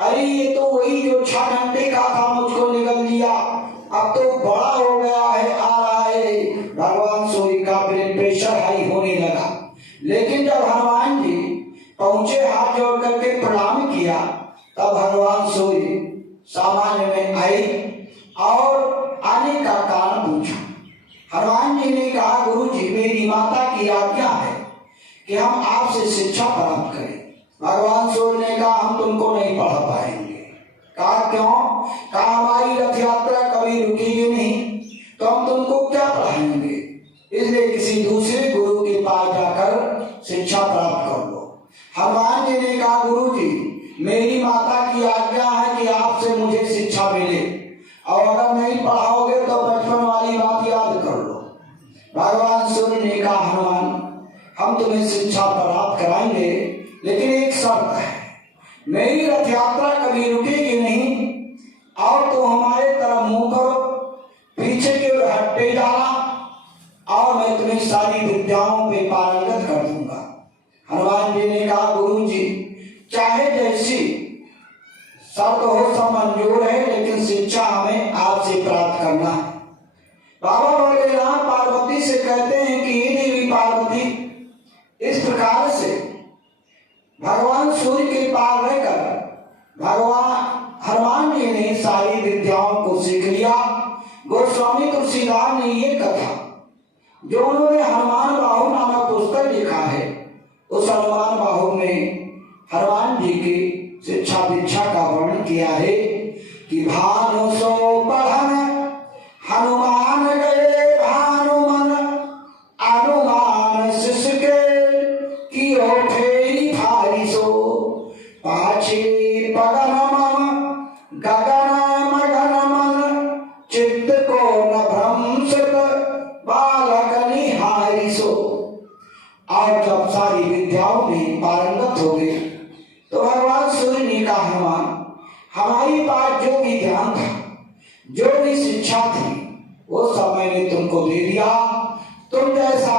अरे ये तो वही जो 6 घंटे का था मुझको निगल लिया, अब तो बड़ा हो गया है, आ रहा है। भगवान सूर्य का ब्लड प्रेशर हाई होने लगा। लेकिन जब हनुमान जी पहुंचे, हाथ जोड़ करके प्रणाम किया, तब भगवान सूर्य सामान्य में आए और आने का कारण पूछा। हनुमान जी ने कहा, गुरु जी मेरी माता की आज्ञा है कि हम आपसे शिक्षा प्राप्त करें। भगवान सूर्य ने कहा, हम तुमको नहीं पढ़ा पाएंगे। कहा क्यों? कहा हमारी रथ यात्रा कभी रुकेगी नहीं, तो हम तुमको क्या पढ़ाएंगे, इसलिए किसी दूसरे गुरु के पास जाकर शिक्षा प्राप्त कर लो। हनुमान जी ने कहा, गुरु जी मेरी माता की आज्ञा है कि आपसे मुझे शिक्षा मिले, और अगर नहीं पढ़ाओगे तो बचपन वाली बात याद कर लो। भगवान सूर्य ने कहा, हनुमान हम तुम्हें शिक्षा प्राप्त कराएंगे, लेकिन एक शर्त है, मेरी रथ यात्रा कभी रुकेगी नहीं, और तो हमारे तरफ मुंह करो, पीछे की ओर हटते जाना, और मैं तुम्हें सारी विद्याओं में पारंगत कर दूंगा। हनुमान जी ने कहा, गुरु जी चाहे जैसी शर्त हो सब मंजूर है, लेकिन शिक्षा हमें आपसे प्राप्त करना है। बाबा भोलेनाथ पार्वती से कहते हैं कि हे देवी पार्वती, इस प्रकार से भगवान सूर्य के पार रहकर भगवान हनुमान जी ने सारी विद्याओं को सीख लिया। गोस्वामी तुलसीदास ने ये कथा जो उन्होंने हनुमान बाहु नामक पुस्तक लिखा है, उस हनुमान बाहु में हनुमान जी की शिक्षा दीक्षा का वर्णन किया है कि भानु सो पढ़न हनुमान गए भानुमन, अनुमान शिष्य के कियो फेरी भारी सो, पाछे पगन मम गगन मगन मन, चित्त को न भ्रंशत बालक निहारी सो। और जब सारी विद्याओं में पारंगत हो गए तो भगवान सूर्य ने कहा, हनुमान हमारी बात जो भी ध्यान था, जो भी शिक्षा थी, वो सब मैंने तुमको दे दिया। तुम जैसा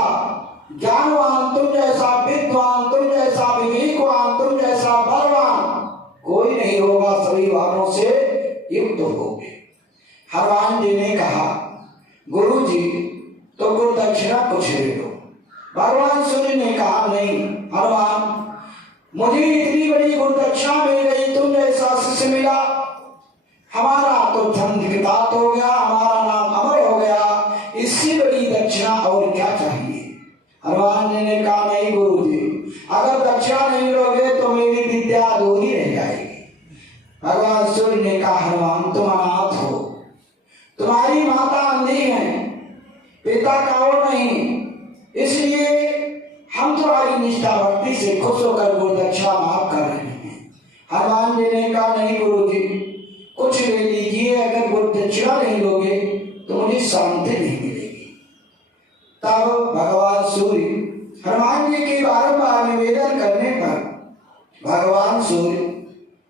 ज्ञानवान, तुम जैसा विद्वान, तुम जैसा विवेकवान, तुम जैसा बलवान कोई नहीं होगा, सभी वानों से युक्त होगे। हनुमान जी ने कहा, गुरु जी तो गुरु दक्षिणा कुछ ले लो। भगवान सूर्य ने कहा, नहीं हनुमान, मुझे इतनी बड़ी गुरु दक्षिणा मिल गई, तुम जैसा शिष्य मिला, हमारा तो धन कृतार्थ हो गया, हमारा नाम अमर हो गया, इससे बड़ी दक्षिणा और क्या चाहिए। हनुमान जी ने कहा, नहीं गुरु जी, अगर दक्षिणा नहीं लोगे तो मेरी विद्या अधूरी रह जाएगी। भगवान सूर्य ने कहा, हनुमान तुम अनाथ हो, तुम्हारी माता अंधी है, पिता का वो नहीं, इसलिए हम तुम्हारी निष्ठा भक्ति से खुश होकर गुरु दक्षिणा माफ कर रहे हैं। हनुमान जी ने कहा, नहीं गुरु जी, कुछ ले लीजिए, अगर गुरु दक्षिणा नहीं लोगे तो मुझे शांति नहीं मिलेगी। तब भगवान सूर्य हनुमान जी के बारंबार निवेदन करने पर भगवान सूर्य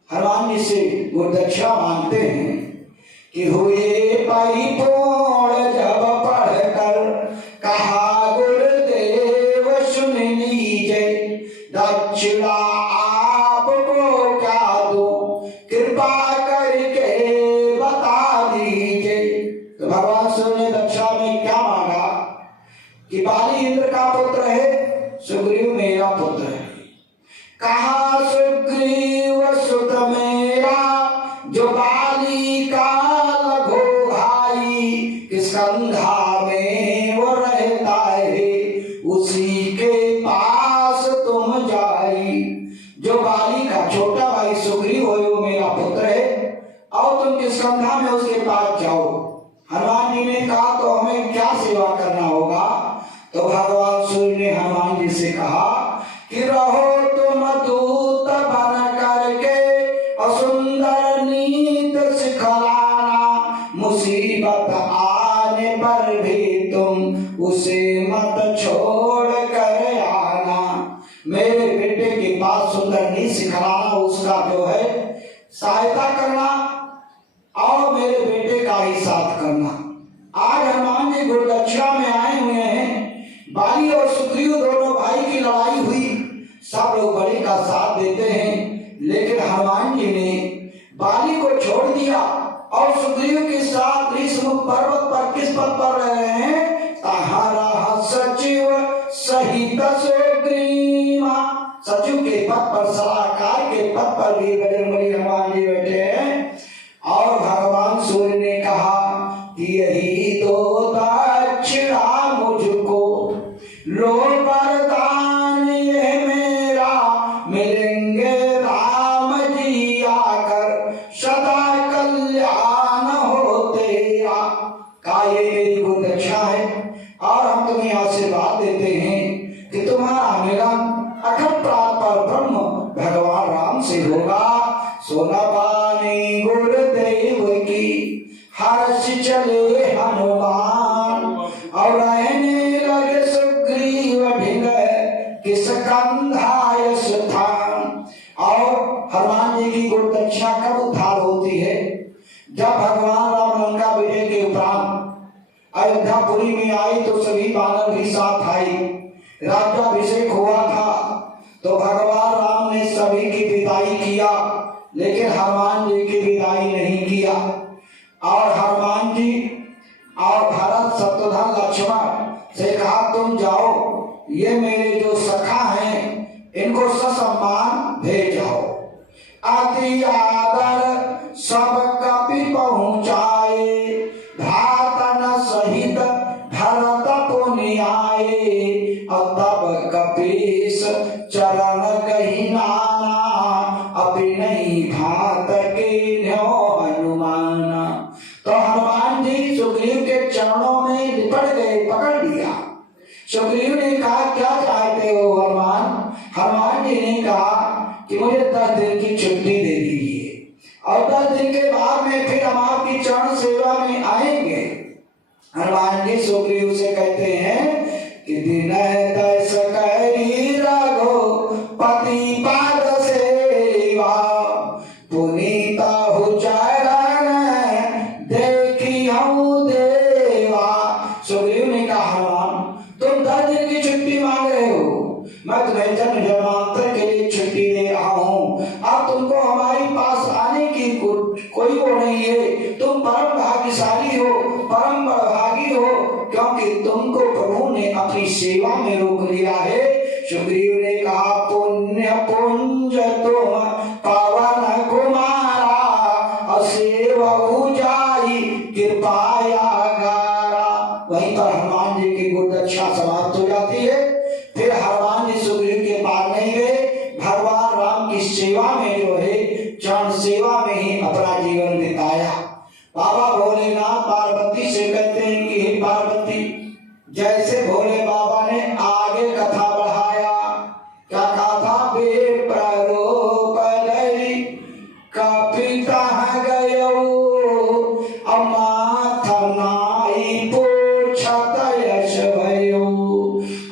हनुमान जी से गुरु दक्षिणा मांगते हैं कि हुए परिपूर्ण जब पढ़कर कहा गुरुदेव सुन लीजिए, दक्षिणा आपको क्या दो, कृपा करके बता दीजिए। तो भगवान सूर्य ने दक्षिणा में क्या मांगा कि बाली इंद्र का पुत्र है, सुग्रीव मेरा पुत्र है। कहा सुग्रीव सुत मेरा, जो बाली का लघु भाई, किस कंधा में वो रहता है, उसी के पास तुम जाई। जो बाली का छोटा भाई सुग्रीव हो, वो मेरा पुत्र है, और तुम किस कंधा में उसके पास जाओ। हनुमान जी ने कहा, तो हमें क्या सेवा करना होगा। तो भगवान सूर्य ने हनुमान जी से कहा कि रहो तुम दूत बन करके, और सुंदर नीत सिखलाना, मुसीबत आने पर भी तुम उसे मत छोड़ कर आना। मेरे बेटे के पास सुंदर नीत सिखलाना, उसका जो है सहायता करना, और मेरे बेटे का ही साथ करना। आज हनुमान जी गुरु दक्षिणा में आए हुए हैं, बाली और सुग्रीव दोनों भाई की लड़ाई हुई, सब लोग बड़े का साथ देते हैं, लेकिन हनुमान जी ने बाली को छोड़ दिया और सुग्रीव के साथ ऋषमुख पर्वत पर किस पद पर रहे हैं, तहारा सचिव सहित सुग्रीवा। सचिव के पद पर, सलाहकार के पद पर भी बजरंगबली हनुमान जी बैठे हैं। और भगवान सूर्य ने कहा कि यही तो दक्षिणा मुझको लो वरदान ये मेरा, मिलेंगे राम जी आकर सदा कल्याण हो तेरा। का ये मेरी गुरु दक्षिणा है, और हम तुम्हें आशीर्वाद देते हैं कि तुम्हारा मिलन अखंड प्राप्त पर ब्रह्म भगवान राम से होगा। सोना पानी गुरुदेव की हर्ष चले हनुमान, और रहने लगे सुग्रीव भिंग किस कंधाय स्थान। और हनुमान जी की गुरु दक्षिणा कब उद्धार होती है, जब भगवान राम लंका विजय के उपरांत अयोध्यापुरी में आई तो सभी वानर भी साथ आई, राज्याभिषेक हुआ था, तो भगवान राम ने सभी की विदाई किया, लेकिन हनुमान जी की विदाई नहीं किया। और हनुमान जी और भरत शत्रुघ्न लक्ष्मण से कहा, तुम जाओ, ये मेरे जो सखा हैं इनको ससम्मान भेजाओ। अति आदर सब कपि पहुँचाए, भ्रातन सहित भरत पुनिया, आए, और तब कपीस चरण कही नाना, अपनी नहीं भात के न्यो हनुमाना। तो हनुमान जी सुग्रीव के चरणों में लिपट गए, पकड़ लिया। सुग्रीव ने कहा क्या चाहते हो हनुमान? हनुमान जी ने कहा कि मुझे 10 दिन की छुट्टी दे दीजिए, और 10 दिन के बाद में फिर हम आपकी चरण सेवा में आएंगे। हनुमान जी सुग्रीव से कहते हैं कि दिन दस करी रघुपति पाद सेवा, पुनीता हो चरण देखी हूँ देवा। सुग्रीव ने कहा हनुमान तुम 10 दिन की छुट्टी मांग रहे हो, मैं तुम्हें जन्म जन्मांतर के लिए छुट्टी दे रहा हूँ। अब तुमको हमारे पास आने की कोई वो नहीं है, तुम परम भाग्यशाली हो, परम बड़भागी हो, क्योंकि तुमको प्रभु ने अपनी सेवा में रोक लिया है। सुग्रीव ने कहा पुण्य पुंज तुम पवन कुमारा, असेवहु जाई कृपाया गारा। वहीं पर हनुमान जी की गुरुदक्षा समाप्त हो जाती है। फिर हनुमान जी सुग्रीव के पास नहीं गए, भगवान राम की सेवा में जो है चरण सेवा में ही अपना जीवन बिताया। बाबा भोलेनाथ पार्वती से कहते हैं कि हे पार्वती, जैसे भोले बाबा ने आगे कथा बढ़ाया, क्या कहा था? बेप्ररूप धरि कपिता गयो, अमाथ नाई पूछत यश भयो।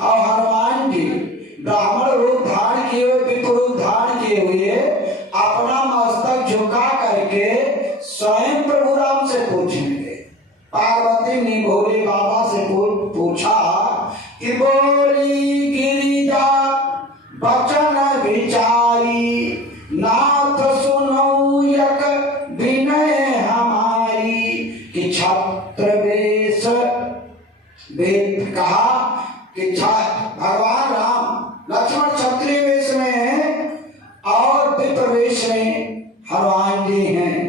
और हनुमान जी ब्राह्मण रूप धारण किए हुए, विप्र रूप धारण किए हुए, अपना मस्तक झुका करके स्वयं प्रभु राम से पूछेंगे। पार्वती ने भोले बाबा से पूछा कि बोली गिरिजा बचन विचारी, नाथ सुनो यक विनय हमारी। कि छत्र वेश वेद कहा कि भगवान राम लक्ष्मण क्षत्रिय वेश में है और विप्र वेश में हनुमान जी हैं।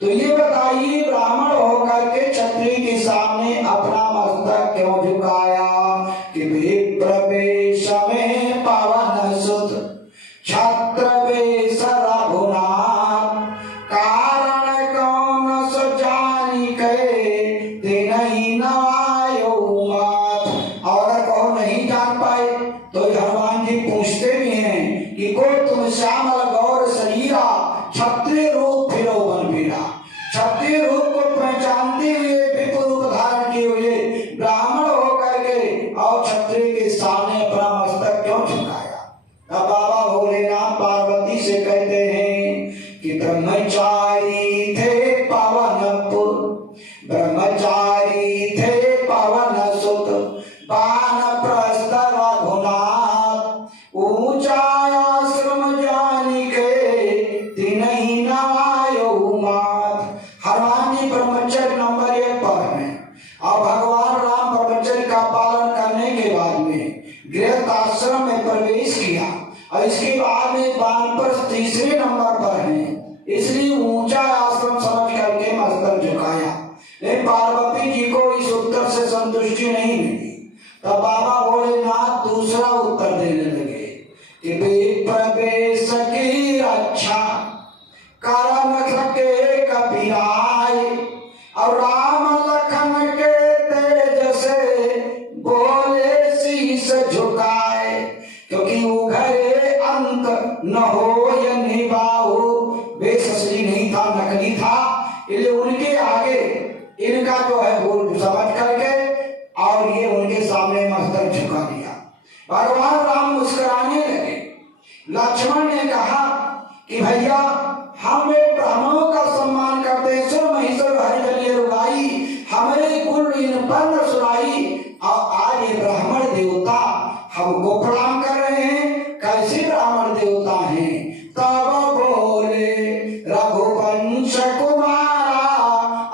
तो ये बताइए ब्राह्मण होकर के क्षत्रिय के सामने अपना मस्तक क्यों झुकाया? कि विप्र वेश में पवन सुत क्षत्र वेश रघुनाथ, कारण कौन सो जानी के तिनहि नवायो माथ। और कौन नहीं जान पाए तो हनुमान जी पूछते भी हैं कि को तुम श्यामल गौर शरीरा, क्षत्रिय रूप फिरो बन बीरा। क्षत्रिय रूप को पहचानते हुए विप्र रूप धारण किए हुए ब्राह्मण होकर के और क्षत्रिय के सामने अपना मस्तक क्यों झुकाया? अब बाबा भोलेनाथ पार्वती से कहते हैं कि ब्रह्मचारी थे पवनपुर, ब्रह्मचारी थे पवन सुत, वानप्रस्थ रघुनाथ, ऊंचा आश्रम जानी के तिनहि नवायो माथ। हनुमान जी ब्रह्मचर्य नंबर 1 पर हैं, और भगवान राम ब्रह्मचर्य का पालन करने के बाद में गृहस्थ आश्रम में प्रवेश किया, और इसके बाद में वानप्रस्थ तीसरे नंबर पर हैं, इसलिए ऊंचा आश्रम समझ करके मस्तक झुकाया। लेकिन पार्वती जी को इस उत्तर से संतुष्टि नहीं मिली, तब बाबा भोलेनाथ दूसरा उत्तर देने लगे कि विप्र वेश की रक्षा कर न सके कपिराय, और राम लखन के तेज से बोले शीश झुकाए। क्योंकि उघरे अंत न हो या निभाओ, वेश असली नहीं था, नकली था, इसलिए उनके आगे इनका जो है भूल समझ करके और ये उनके सामने मस्तक झुका दिया। भगवान राम मुस्कुराने लगे। लक्ष्मण ने कहा कि भैया हम एक ब्राह्मणों का सम्मान करते हैं, सुर महीश्वर हरिजलिय रुलाई, हमारे कुल पन्न सुनाई, और आज ये ब्राह्मण देवता हमको प्रणाम कर रहे हैं। कैसे ब्राह्मण देवता हैं? तब बोले रघुवंश कुमारा,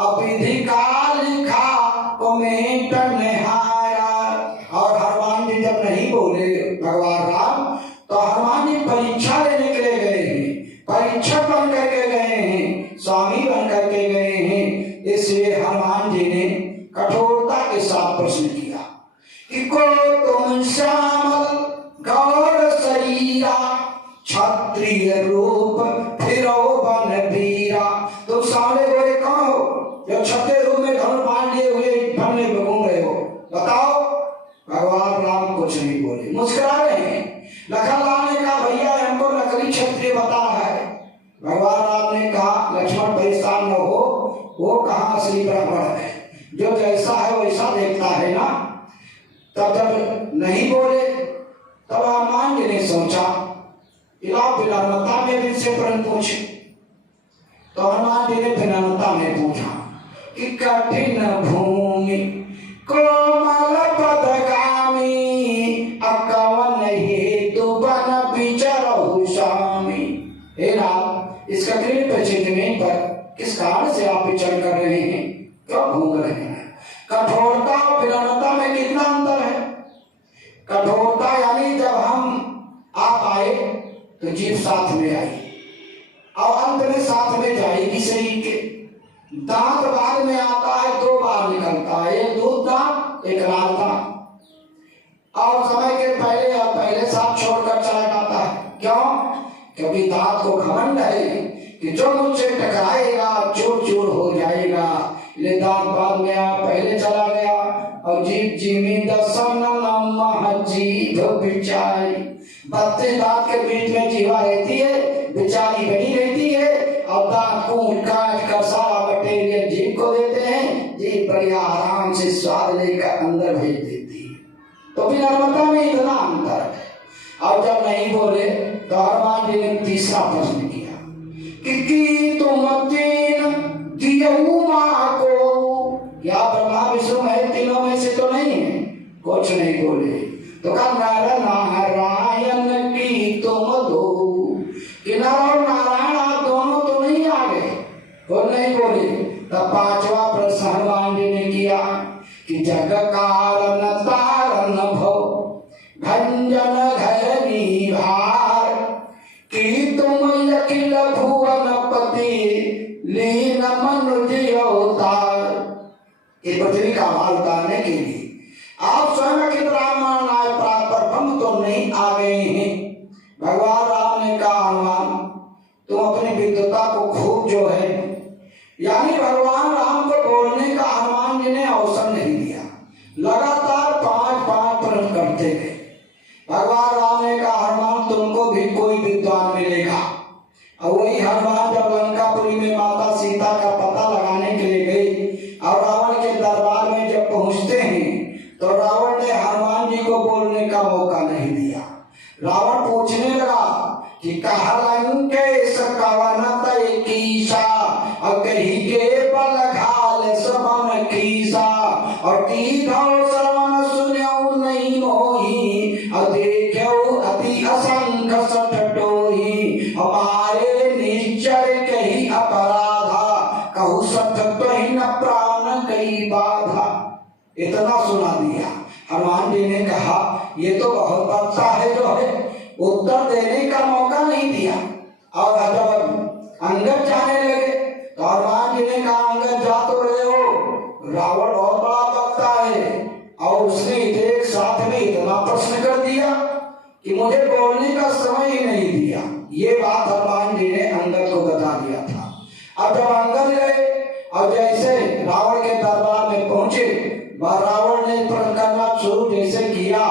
अविधि का लिखा कमेंट निहारा। और हनुमान जी जब नहीं बोले भगवान राम, तो हनुमान जी परीक्षा लेने के लिए गए हैं, परीक्षक बन करके गए हैं, स्वामी बन करके गए हैं। इसलिए हनुमान जी ने कठोरता के साथ प्रश्न किया कि को तब जब नहीं बोले तब हनुमान जी ने सोचा इलाव विनम्रता में भी से प्रश्न पूछे। तो हनुमान जी ने विनम्रता में पूछा कि कठिन भूमि कोमल पदगामी अकवन हेतु बन विचरहु स्वामी। हे राम, इस कठिन प्रचंड जमीन पर किस कारण से आप विचरण कर रहे हैं, क्यों घूम रहे हैं? कठोरता और विनम्रता में कितना अंतर है। कठोरता यानी जब हम आप आए तो जीभ साथ में आई और अंत में साथ में जाएगी शरीर के। दांत बाद में आता है, 2 बार निकलता है, एक दूध दांत एक लाल दांत, और समय के पहले और पहले साथ छोड़कर चला जाता है। क्यों? क्योंकि दांत को घमंड है कि जो मुझसे टकराएगा चूर चूर हो जाएगा, इसलिए दांत बाद में आ पहले चला गया। और जीभ जिमी दसन नमः जीभ बिचारी, 32 दांत के बीच में जीवा रहती है, बिचारी बनी रहती है, और दांत कूट काट कर सारा मटेरियल जीभ को देते हैं, जीभ बढ़िया आराम से स्वाद लेकर अंदर भेज देती है। तो विनम्रता में इतना अंतर है। और जब नहीं बोले तो हनुमान जी ने तीसरा प्रश्न किया कि तुम तीन दियऊ मां को, क्या ब्रह्मा विष्णु है तीनों में से तो नहीं है? कुछ नहीं बोले। तो कहा नर नारायण की तुम दो, कि नर और नारायण आप दोनों तो नहीं आ गए, वो नहीं बोले। तब 5वां प्रश्न हनुमान जी ने किया कि जग कारण तारण भव भंजन घरनी भार, कि तुम अखिल भुवन पति लीन मनुज अवतार। ये पृथ्वी का भार उतारने के लिए आप स्वयं अखिल ब्रह्मांड आय प्राप्त ब्रह्म तो नहीं आ गए हैं। भगवान राम ने कहा हनुमान तुम अपनी विद्वता को खूब जो है, यानी भगवान राम को बोलने का हनुमान जी ने अवसर नहीं दिया। लगातार 5 प्रश्न करते गए। भगवान राम ने कहा हनुमान तुमको भी कोई विद्वान मिलेगा। और वही हनुमान जब लंकापुरी में माता सीता का पता लगाने के लिए गए और रावण के दरबार में जब पहुंचते हैं तो रावण ने हनुमान जी को बोलने का मौका नहीं दिया। रावण पूछने लगा कि कहा लंकेश कवन तय कीसा, और कही के बल घाल सबन कीसा, और तीधौ श्रवण सुन्यौ नहीं मोही, और देखौ अति असंख्य सठटोही, हमारे निश्चर कही अपराधा, कहु सठ ही न प्राण कही बाधा। इतना सुना दिया। हनुमान जी ने कहा ये तो बहुत बच्चा है जो है, उत्तर देने का मौका नहीं दिया। और जब अंगद जाने लगे तो हनुमान जी ने कहा अंगद जा तो रहे हो, रावण बहुत बड़ा वक्ता है और उसने एक साथ में इतना प्रश्न कर दिया कि मुझे बोलने का समय ही नहीं दिया। ये बात हनुमान जी ने अंगद को बता दिया था। अब जब अंगद गए और जैसे रावण के दरबार में पहुंचे, रावण ने प्रश्न करना शुरू जैसे किया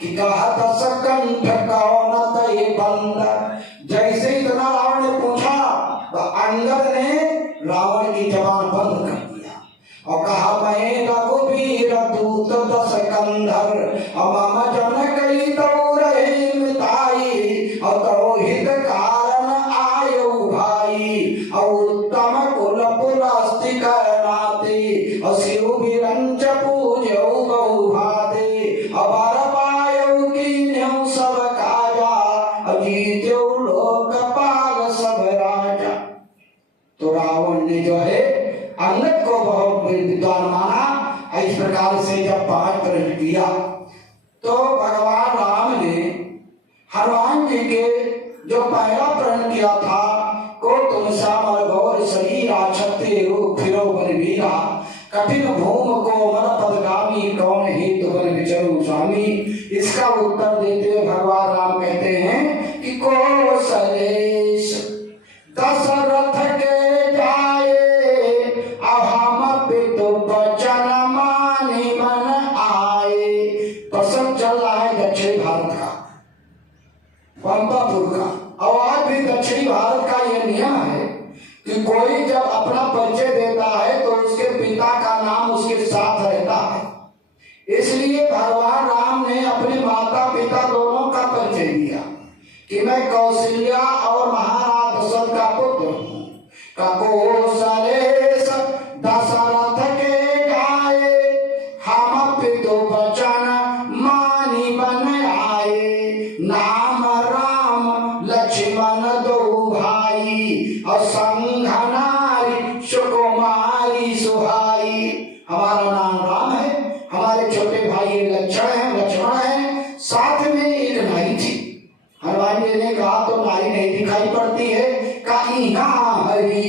कि कहा दशकंठ कौन तय बंदर, जैसे इतना रावण ने पूछा तो अंगद ने रावण की जबान बंद कर दिया और कहा मैं रघुवीर दूत दशकंधर, मम जनक तो रहे मिताई, और तरोहित कारण आयु भाई, और उत्तम कुल पुलस्ति करनाते, और शिव विरंच पूजौ गौ भाते, अबर पायौ कीन्यौ सब काजा, अजीत्यौ लोकपाल सब राजा। तो रावण ने जो है अंगद को बहुत विद्वान माना। इस प्रकार से जब 5 प्रश्न किया तो भगवान राम ने हनुमान जी के जो पहला प्रश्न किया था को तुम श्यामल गौर शरीर आछते रूप फिरो बन वीरा, कठिन भूम को मन पदगामी कौन हेतु बन विचरु स्वामी, इसका उत्तर देते हुए भगवान राम कहते हैं कि कौशलेश दशरथ के जाए अहम पितु वचन मानि मन आए। प्रसंग चल रहा है दक्षिण भारत का, पंपापुर का। और आज भी दक्षिणी भारत का यह नियम है कि कोई जब अपना परिचय देता है तो उसके पिता का नाम उसके साथ रहता इसलिए भगवान राम ने अपने माता पिता दोनों का परिचय दिया कि मैं कौशल्या और महाराज दशरथ का पुत्र हूँ। कौशलेश दशरथ के जाए, हम पितु वचन मानी बन आए। नाम राम लक्ष्मण दो भाई, और संग नारी सुकुमारी सुहाई। हमारा नाम राम है, हमारे छोटे भाई लक्ष्मण है, साथ में एक नारी थी। हनुमान जी ने कहा तो नारी नहीं दिखाई पड़ती है, कहीं हरि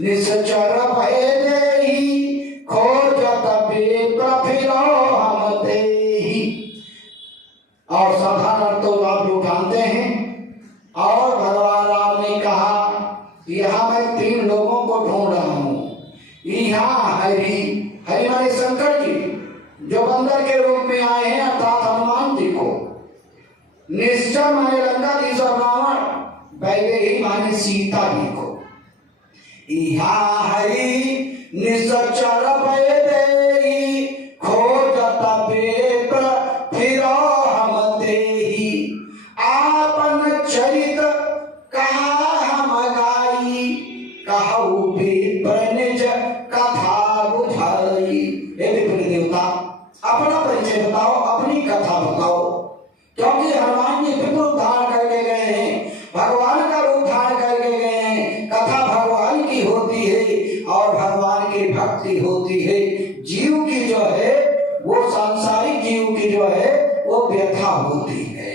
निश्चर भय देहि, खोजत विप्र फिरो हम तेहि। और साधारण तो आप लोग जानते हैं। और भगवान राम ने कहा यहाँ मैं 3 लोगों को ढूंढ रहा हूँ। यहाँ हरि माने शंकर जी जो बंदर के रूप में आए हैं, अर्थात हनुमान जी को। निश्चय माने लंकाधीश और रावण, वैदेही माने सीता जी को। यहाँ हरि निश्चर भय देहि, खोजत विप्र फिरो हम तेहि। आपन चरित कहा हम गाई, कहु विप्र निज कथा बुझाई। हे विप्र देवता, अपना परिचय बताओ, अपनी कथा बताओ। क्योंकि हनुमान जी विप्र धारण करके गए हैं, भगवान का रूप धारण करके गए हैं। कथा भगवान की होती है और भगवान की भक्ति होती है। जीव की जो है वो, सांसारिक जीव की जो है वो व्यथा होती है।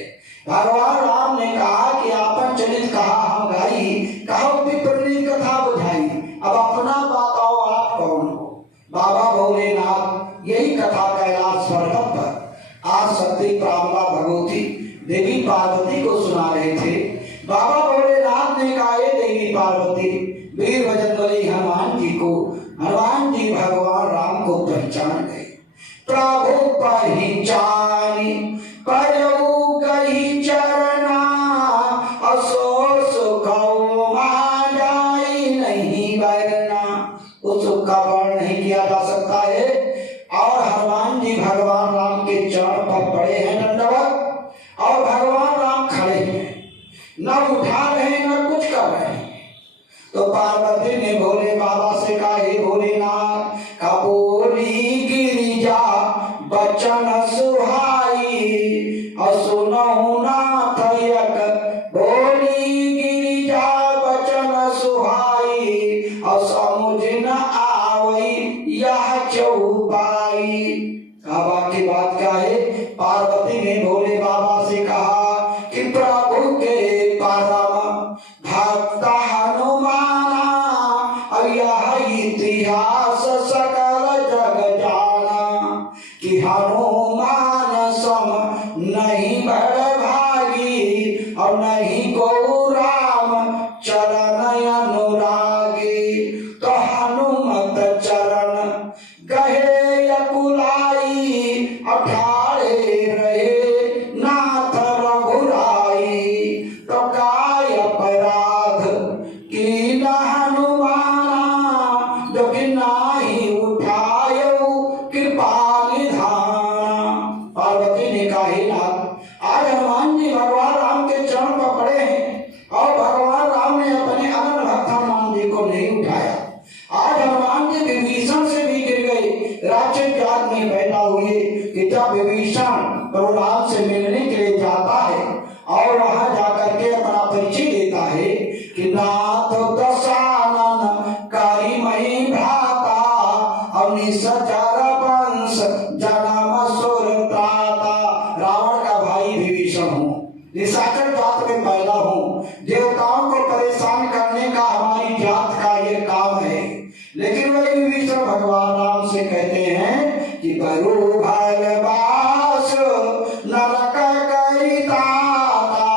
भगवान राम ने कहा कि आपन चरित कहा हम गाई, कहो विप्र कथा बुझाई। अब अपना बताओ, आप कौन हो? बाबा भोलेनाथ यही कथा कैलाश पर्वत पर आज सती प्रांबा भगवती देवी पार्वती को सुना रहे थे। बाबा भोलेनाथ ने कहा, देवी पार्वती, वीर बजरंगबली हनुमान जी को, हनुमान जी भगवान राम को पहचान गए। प्रभु पहचानी परऊ गई चरना, असो सुखो माजाई नहीं वरना। उस सुख का वर्णन नहीं किया जा सकता है। और हनुमान जी भगवान राम के चरण पर पड़े हैं दंडवत, और भगवान राम खड़े हैं, न उठा रहे न कुछ कर रहे हैं। तो पार्वती ने भोले बाबा से कहा, हे भोलेनाथ, कपूरी गिरिजा बचन सुहाई, और सुनहु नाथ यक बोली गिरिजा बचन सुहाई, और समझ न आवई यह चौपाई। बाबा की बात क्या है? पार्वती ने भोले बाबा से कहा कि प्रभु के परम भक्त हनुमाना, और यह इतिहास सकल जग जाना, कि हनुमान सम नहीं बड़ भागी, और नहीं को राम चरण अनुरागी। तो हनुमत चरण गहे अकुलाई, अठारे रहे नाथ रघुराई। तो काय अपराध की न हनुमाना, जो कि नाही उठायो कृपा निधाना। पार्वती ने कहा, हे नाथ, आज हनुमान जी भगवान राम के चरण पर पड़े हैं, और भगवान राम ने अपने अनन्य भक्त हनुमान जी को नहीं उठाया। आज हनुमान जी विभीषण से भी गिर गए। राक्षस जात में पैदा हुए कि जब विभीषण प्रहलाद से मिलने के लिए जाता है और वहां जाकर के अपना परिचय देता है कि नाथ दशानन कारी मई भ्राता, और निसचर वंश जन्म सुरताता। रावण का भाई विभीषण हूँ, निशाचर जात में पैदा हूँ, देवताओं को परेशान करने का हमारी जात का ये काम है। लेकिन वही विभीषण भगवान राम से कहते हैं कि बरु भरवास नरक करिताता,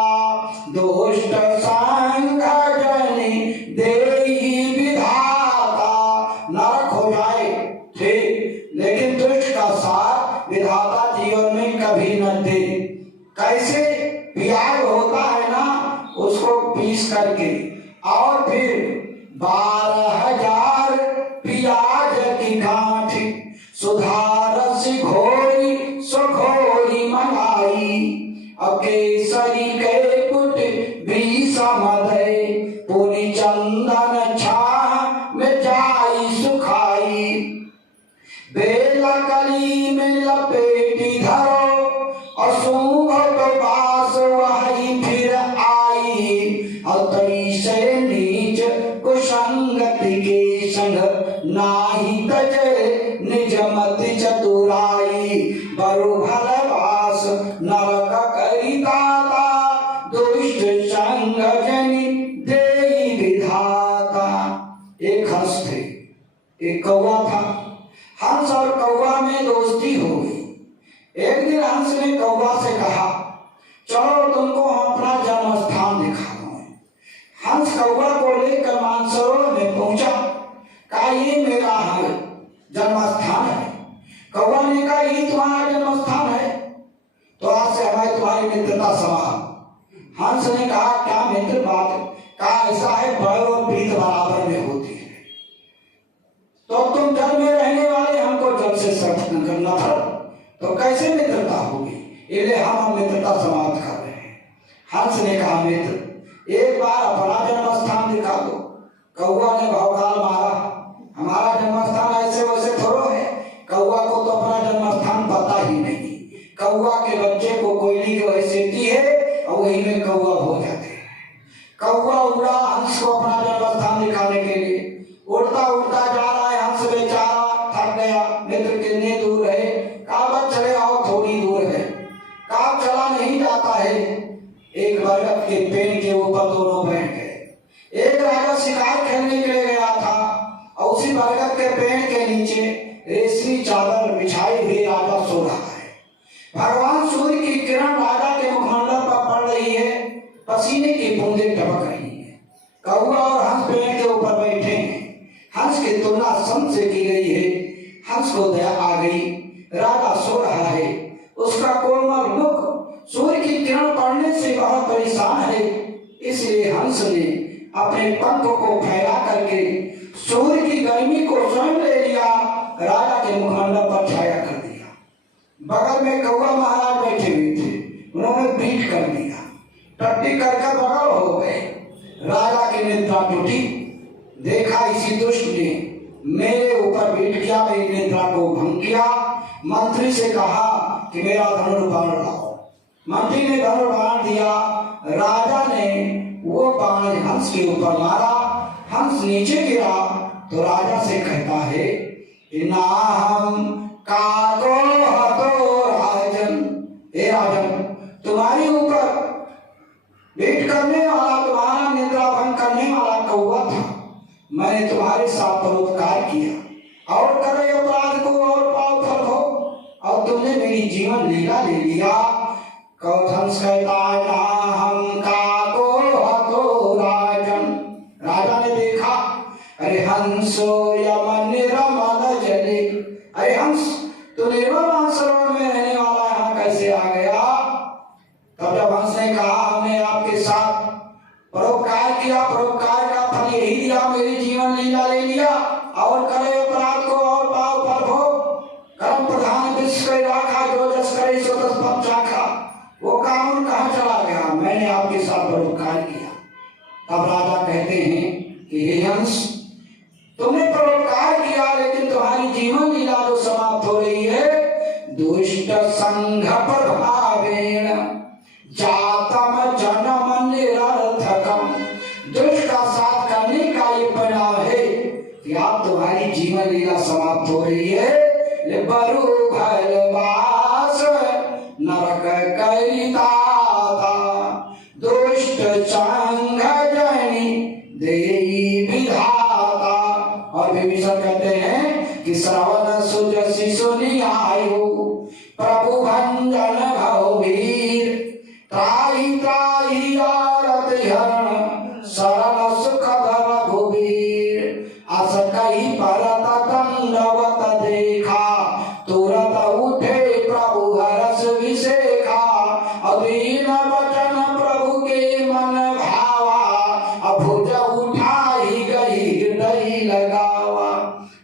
दुष्ट संग जनि देहि विधाता। नरक हो जाए ठीक, लेकिन दुष्ट का साथ विधाता जीवन में कभी न दे। कैसे? प्याज होता है ना, उसको पीस करके और फिर 12,000 प्याज की गांठ सुधार से घोरी सो केसरी के पुट भी समदय पूरी चंदन छा में जाई सुखाई बेला कली में लपेटी धरो अशुभ बास वही फिर आई अतई से नीच कुसंगति के संग नाही तजे निज मति चतुराई बरु भल वास नरक करी दाता दुष्ट संग जनि देई विधाता। एक हंस थे, एक कौवा था। हंस और कौवा में दोस्ती हो गई। एक दिन हंस ने कौवा से कहा, चलो तुमको हम अपना जन्म स्थान दिखा दूं। हंस कौवा को लेकर मानसरोवर में पहुंचा। कहा ये मेरा जन्म स्थान है। कौवा ने कहा ये तुम्हारा जन्म स्थान है, तो आज से हमारी तुम्हारी मित्रता समाप्त। हंस ने कहा क्या मित्र बात? कहा ऐसा है बड़ और प्रीत बराबर में होती है, तो तुम जल में रहने वाले हमको जल से सर्वनाश करना था, तो कैसे मित्रता होगी? इसलिए हम मित्रता समाप्त कर रहे हैं। हंस ने कहा मित्र एक बार अपना जन्म स्थान दिखा दो। कौवा ने भौकाल मारा, हमारा जन्म स्थान ऐसे वैसे थोड़ो है। कौवा को तो अपना जन्म स्थान पता ही नहीं। कौवा के बच्चे को कोयली की हैसियती है और वही में कौवा हो जाते हैं। कौवा उड़ा हंस को अपना जन्म स्थान दिखाने के लिए। उड़ता उड़ता जा रहा है, हंस बेचारा थक गया। मित्र कितने दूर है? कहा बस चले आओ, थोड़ी दूर है। कहा चला नहीं जाता है। एक बरगद के पेड़ के ऊपर दोनों बैठ गए। एक राजा शिकार खेलने के लिए गया था और उसी बरगद के पेड़ के नीचे रेशमी चादर बिछाई हुई राजा सो रहा है। भगवान सूर्य की किरण राजा के मुखमंडल पर पड़ रही है, पसीने की बूंदें टपक रही है। कौवा और हंस पेड़ के ऊपर बैठे हैं। हंस की तुलना संत से की गई है। हंस को दया आ गई, राजा सो रहा है, उसका कोमल मुख सूर्य की किरण पड़ने से बहुत परेशान है। इसलिए हंस ने अपने पंख को फैला करके सूर्य की गर्मी को स्वयं ले लिया, राजा के मुखमंडल पर छाया कर दिया। बगल में कौवा महाराज बैठे हुए थे, उन्होंने पीठ कर दिया, टट्टी कर बगल हो गए। राजा की निद्रा टूटी। देखा इसी दुष्ट ने मेरे ऊपर पीठ किया, मेरी निद्रा को भंग किया। मंत्री से कहा कि मेरा धनुर्बाण लाओ। मंत्री ने धनुर्बाण दिया। राजा ने वो बाण हंस के ऊपर मारा, हंस नीचे गिरा। तो राजा से कहता है ना हम काको हतो राजन, हे राजन तुम्हारी ऊपर भेंट करने वाला, तुम्हारा निद्रा भंग करने वाला कौवा था। मैंने तुम्हारे साथ परोपकार किया और करे अपराध को और पाप फल हो, और तुमने मेरी जीवन लीला ले लिया। हंस कहता ना हम काको हतो राजन। राजा ने देखा, अरे हंसो यमन रमन जले, अरे हंस तो निर्मल मानसरोवर में रहने वाला यहाँ कैसे आ गया? तब जब हंस ने कहा हमने आपके साथ परोपकार किया, परोपकार का फल यही दिया, मेरी जीवन लीला ले लिया, और करे अपराध को और पाप फल हो। कर्म प्रधान विश्व राखा, जो जस करे सो तस फल चाखा। वो कानून कहाँ चला गया? मैंने आपके साथ परोपकार किया। तब राजा कहते हैं कि हे हंस तुमने परोपकार किया, लेकिन तुम्हारी जीवन लीला जो समाप्त हो रही है, दुष्ट संघ प्रभावेण जातम जन्म निरर्थकम। दुष्ट का साथ करने का ये परिणाम है कि आप तुम्हारी जीवन लीला समाप्त हो रही है। बरु भलवास नरक करिता था, दुष्ट संघ जनि देई विधाता। और विभीषण कहते हैं कि श्रवण सुजसि सुनि आयु, प्रभु भंजन भववीर, त्राहि त्राहि आरति हरण, शरण सुखद रघुवीर। अस कहि परत दंडवत देखा, तुरत उठे प्रभु हरष विशेखा। अदीन वचन प्रभु के मन भावा, अभुज उठाई गई हृदय लगावा।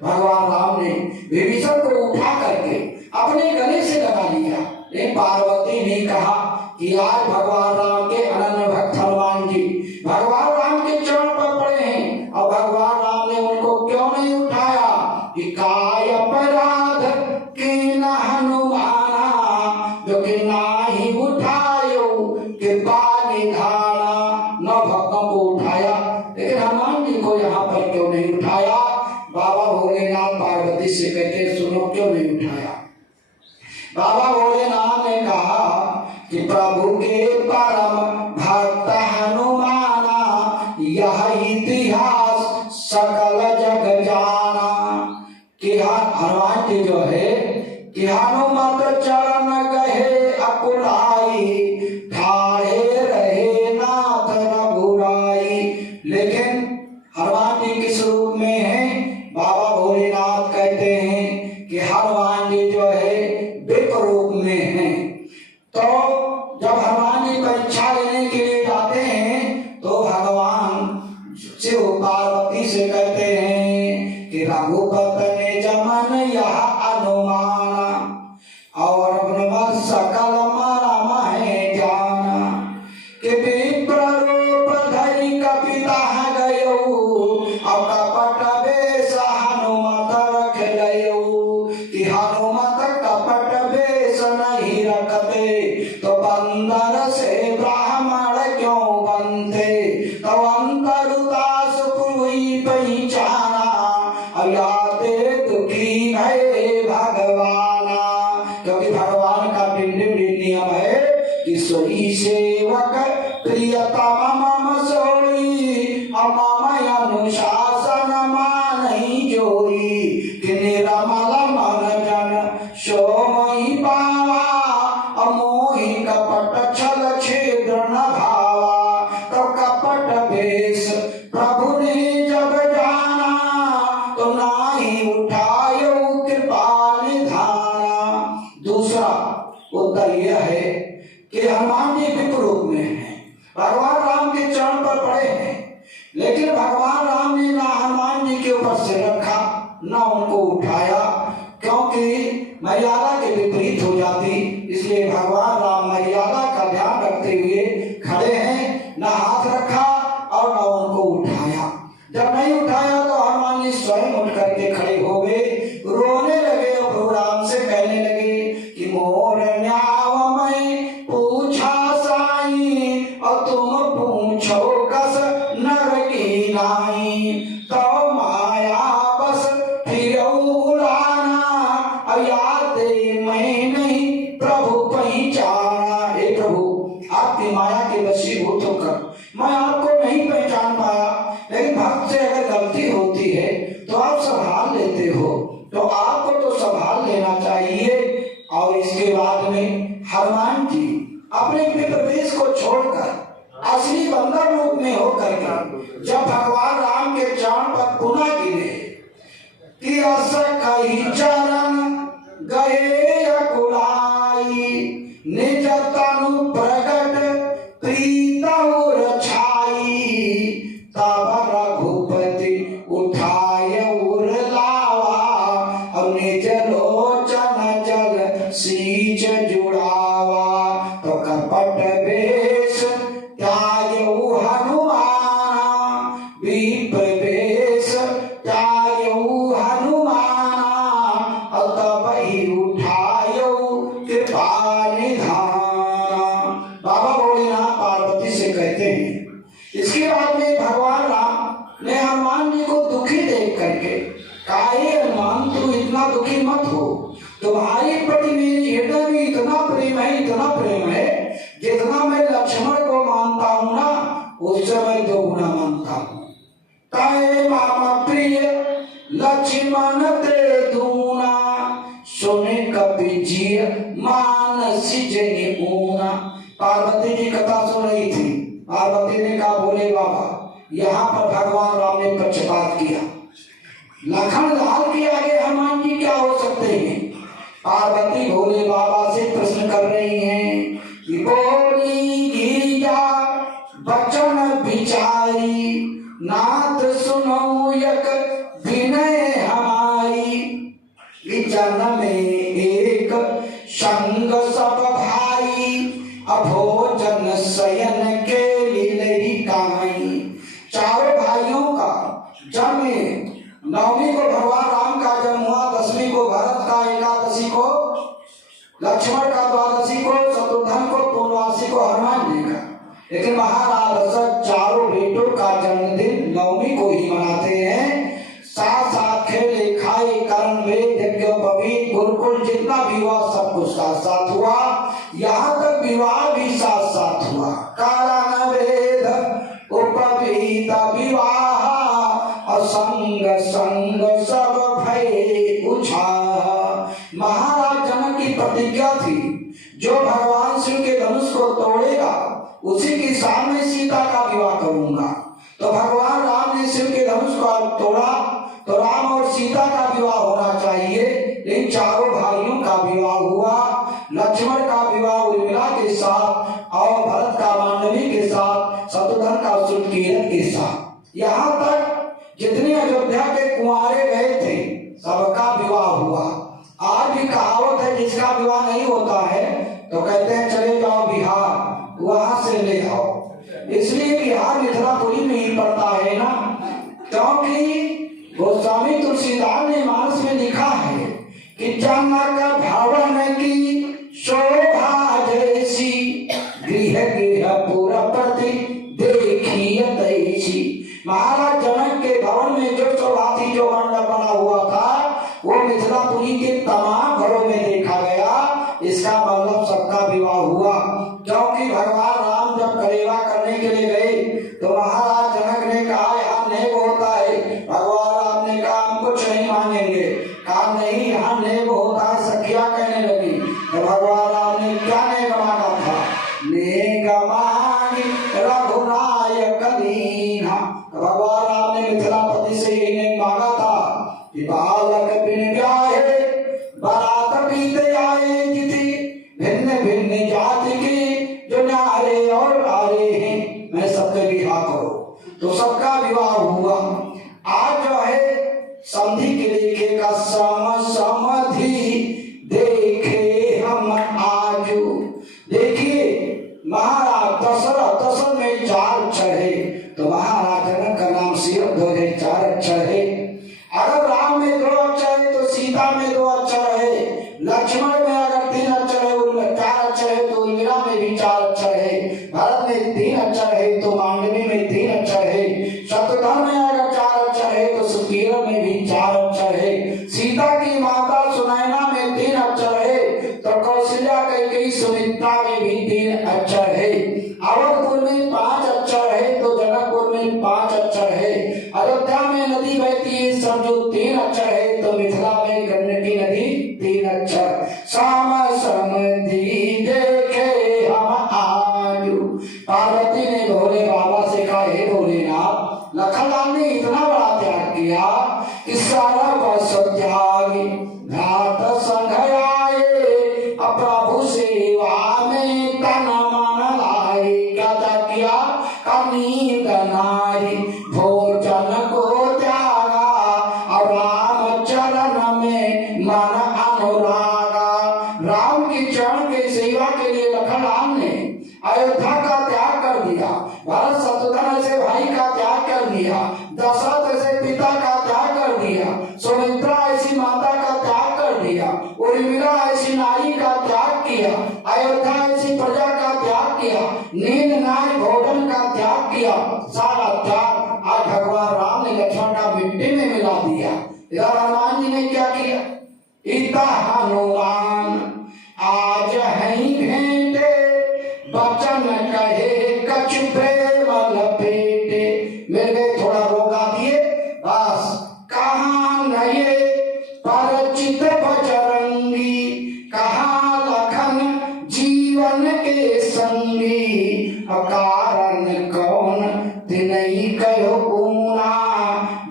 भगवान राम ने विभीषण को उठा करके अपने गले से लगा लिया। लेकिन पार्वती ने कहा कि आज भगवान राम के अनन्य भक्त हनुमान जी भगवान राम के चरण पर पड़े हैं और भगवान राम ने उनको क्यों नहीं उठाया कि काय अपराध के न हनुमाना जो कि ना ही उठायो कृपा निधाना। न भक्तों को उठाया लेकिन हनुमान जी को यहाँ पर क्यों नहीं उठाया। बाबा भोलेनाथ पार्वती से कहते सुनो क्यों नहीं उठाया। बाबा भोलेनाथ ने कहा कि प्रभु के परम भक्त हनुमाना यह इतिहास सकल जग जाना। कि हनुमान जी जो है कि हनुमत चरण गहे अकुलाई ठाड़े रहे नाथ रघुराई। लेकिन हनुमान जी किस रूप में है। बाबा भोलेनाथ कहते हैं कि हनुमान जी जो है विप्र रूप में है। तो जब हनुमान जी परीक्षा लेने के लिए जाते हैं तो भगवान शिव पार्वती से कहते हैं कि रघुपति ने जमन यह अनुमाना और अपने सकल मरम है जाना। कि विप्र रूप धरि कपिता गयो और कपट वेश हनुमत रख लयो। कि हनुमत कपट वेश नहीं रखते तो बंदर से ब्राह्मण क्यों बनते। तो अंतरुदास पुई पहचाना अयाते दुखी भय भगवाना। क्योंकि भगवान का भिन्न भिन्न नियम है कि सोई सेवक प्रियतम मम सोई अमम अनुशासन मानहि जोई। कि निरमल मन जन सो मोहि पावा अमोहि कपट छल छेद न भावा। तो कपट वेश प्रभु ने जब जाना तो नाही उठायो कृपा निधाना। दूसरा उत्तर यह है कि हनुमान जी विप्र रूप में है भगवान राम के चरण पर पड़े हैं लेकिन भगवान राम ने ना हनुमान जी के ऊपर से रखा ना उनको उठाया क्योंकि मर्यादा के विपरीत हो जाती। इसलिए भगवान राम मर्यादा का ध्यान रखते हुए खड़े हैं। ना हाथ रखा और ना उनको उठाया। जब नहीं उठाया तो हनुमान जी स्वयं उठ करके खड़े हो गए, रोने लगे और प्रभु राम से कहने लगे कि मोर न्याव में पूछा साई और तुम पूछो कस नर की नाई। तो माया बस फिर उड़ाना अयाते मैं नहीं प्रभु पहचाना। हे प्रभु आपकी माया के वशीभूत होकर मैं आपको नहीं पहचान पाया। लेकिन भक्त से अगर गलती होती है तो आप संभाल लेते हो तो आपको तो संभाल लेना चाहिए। और इसके बाद में हनुमान जी अपने प्रवेश को छोड़कर असली बंदर रूप में होकर के जब भगवान राम के चरण पर पुनः गिरे कि अस कही चरण गए अकुलाई निज तनु प्रगट प्रीत और छाई। तब रघुपति उठाय उर लावा और निज लोचन जल सींच जुड़ावा। तो कपट वेश त्यागऊ हनुमाना विप्र वेश त्यागऊ हनुमाना और तब ही उठायो कृपा निधाना। बाबा भोलेनाथ पार्वती से कहते हैं। इसके बाद में भगवान राम ने हनुमान जी को दुखी देख करके कहा हनुमान तू इतना दुखी मत हो। तुम्हारी प्रति मेरी हृदय में इतना प्रेम है जितना मैं लक्ष्मण को मानता हूँ ना उससे मैं दो गुना मानता हूँ। ताए मामा प्रिय लक्ष्मण ते दूना सुने कपि जी मानसी जनि ऊना। पार्वती जी कथा सुन रही थी। पार्वती ने कहा बोले बाबा यहाँ पर भगवान राम ने पक्षपात किया। लखन लाल के आगे हनुमान जी क्या हो सकते हैं। पार्वती भोले बाबा से प्रश्न कर रही हैं कि बोली गिरिजा बचन बिचारी नाथ सुनो यक विनय हमारी। जन में एक संग सब भाई अभो लक्ष्मण का द्वादशी को, शत्रुघ्न को, पूर्णवासी को हनुमान जी का। लेकिन महाराज दशरथ चारों बेटों का जन्मदिन नवमी को ही मनाते हैं। साथ साथ खेले खाए कर्म वेद यज्ञ पवित्र गुरुकुल जितना भी हुआ सब कुछ साथ साथ हुआ। यहाँ तक विवाह भी साथ साथ हुआ। कारण वेद उपवीत विवाह असंग संग सब भय उछा। महाराज जनक की प्रतिज्ञा थी जो भगवान शिव के धनुष को तोड़ेगा उसी के सामने सीता का विवाह करूंगा। तो भगवान राम ने शिव के धनुष को तोड़ा तो राम और सीता का विवाह होना चाहिए। इन चारों भाइयों का विवाह हुआ। लक्ष्मण का विवाह उर्मिला के साथ और भरत का मांडवी के साथ, शत्रुघ्न का सुतकीर्त के साथ। यहाँ तक जितने अयोध्या के कुंवारे गए थे सबका विवाह हुआ। आज भी कहावत है जिसका विवाह नहीं होता है तो कहते हैं चले जाओ बिहार, वहां से ले आओ। इसलिए बिहार मिथिलापुरी में ही पड़ता है ना, क्योंकि गोस्वामी तुलसीदास ने मानस में लिखा है कि जनक भवन की शोभा जैसी गृह गृहपुर प्रति देखिए तैसी। महाराज जनक के भवन में जो शोभा थी, जो मंडप बना हुआ था, वो मिथिलापुरी के तमाम घरों में देखा गया। इसका मतलब सबका विवाह हुआ। क्योंकि भगवान राम जब कलेवा करने के लिए गए तो महाराज जनक ने कहा यहाँ नेग होता है। भगवान राम ने कहा हम कुछ नहीं मांगेंगे। कहा नहीं यहाँ नेग होता है। सखिया कहने लगी तो भगवान राम ने क्या नेग मांगा था? नेग मांगी रघुनायक दीन्हा। भगवान राम ने मिथिलापति से यही नेग मांगा था कि बालक बिन ब्याहे बारात बीते आए जिति भिन्न भिन्न जाति के जो न्यारे और आरे हैं, मैं सबके विवाह करो। तो सबका विवाह हुआ। आज जो है संधि के लेखे का समधि देखे हम आजू। देखिए महाराज दशरथ में 4 अक्षर है तो महाराज जनक का नाम सिरध्वज है, 4 अक्षर है। अगर राम में 2 अक्षर है तो सीता में 2 अक्षर है। लक्ष्मण में अगर 3 अक्षर है, उनमें 4 अक्षर है तो उर्मिला में भी 4 अक्षर है। भरत में 3 अक्षर है तो मांडवी में 3 अक्षर है। शत्रुघ्न में अगर 4 अक्षर है तो सुकीर्त में भी 4 अक्षर है। सीता की माता सुनैना में 3 अक्षर है तो कौशल्या कैकेयी सुमित्रा में भी 3 अक्षर है। अवधपुर में 5 अक्षर है तो जनकपुर में 5 अक्षर है। अयोध्या में नदी बहती है सरजू 3 अक्षर है तो मिथिला में गंडकी नदी 3 अक्षर। साम समधि देखे हम आजू। पार्वती ने भोले बाबा से कहा हे भोलेनाथ, लखनलाल ने इतना बड़ा त्याग किया कि सारा वर्ष त्यागी घाट संघ आए प्रभु सेवा में तन मन लाए। क्या त्याग किया? नींद नारी भोजन को त्यागा और राम चरण में मन अनुरागा। राम की चरण के सेवा के लिए लखनलाल ने अयोध्या का त्याग कर दिया, भरत शत्रुघ्न ऐसे भाई का त्याग कर दिया, दशरथ ऐसे पिता का त्याग कर दिया, सुमित्रा ऐसी माता का त्याग कर दिया, उर्मिला ऐसी नारी का त्याग किया, अयोध्या ऐसी प्रजा का त्याग किया, नींद नारी भोजन का त्याग किया। सारा त्याग आज भगवान राम ने लक्ष्मण का मिट्टी में मिला दिया। इधर हनुमान जी ने क्या किया? इता हनुमान आज है भेंटे वचन कहे कछु प्रेम लपेटे। मेरे थोड़ा रोका दिए बस। कहाँ नये परिचित बजरंगी, कहाँ लखन जीवन के संगी। अकारण कौन तिनई कहो पूना,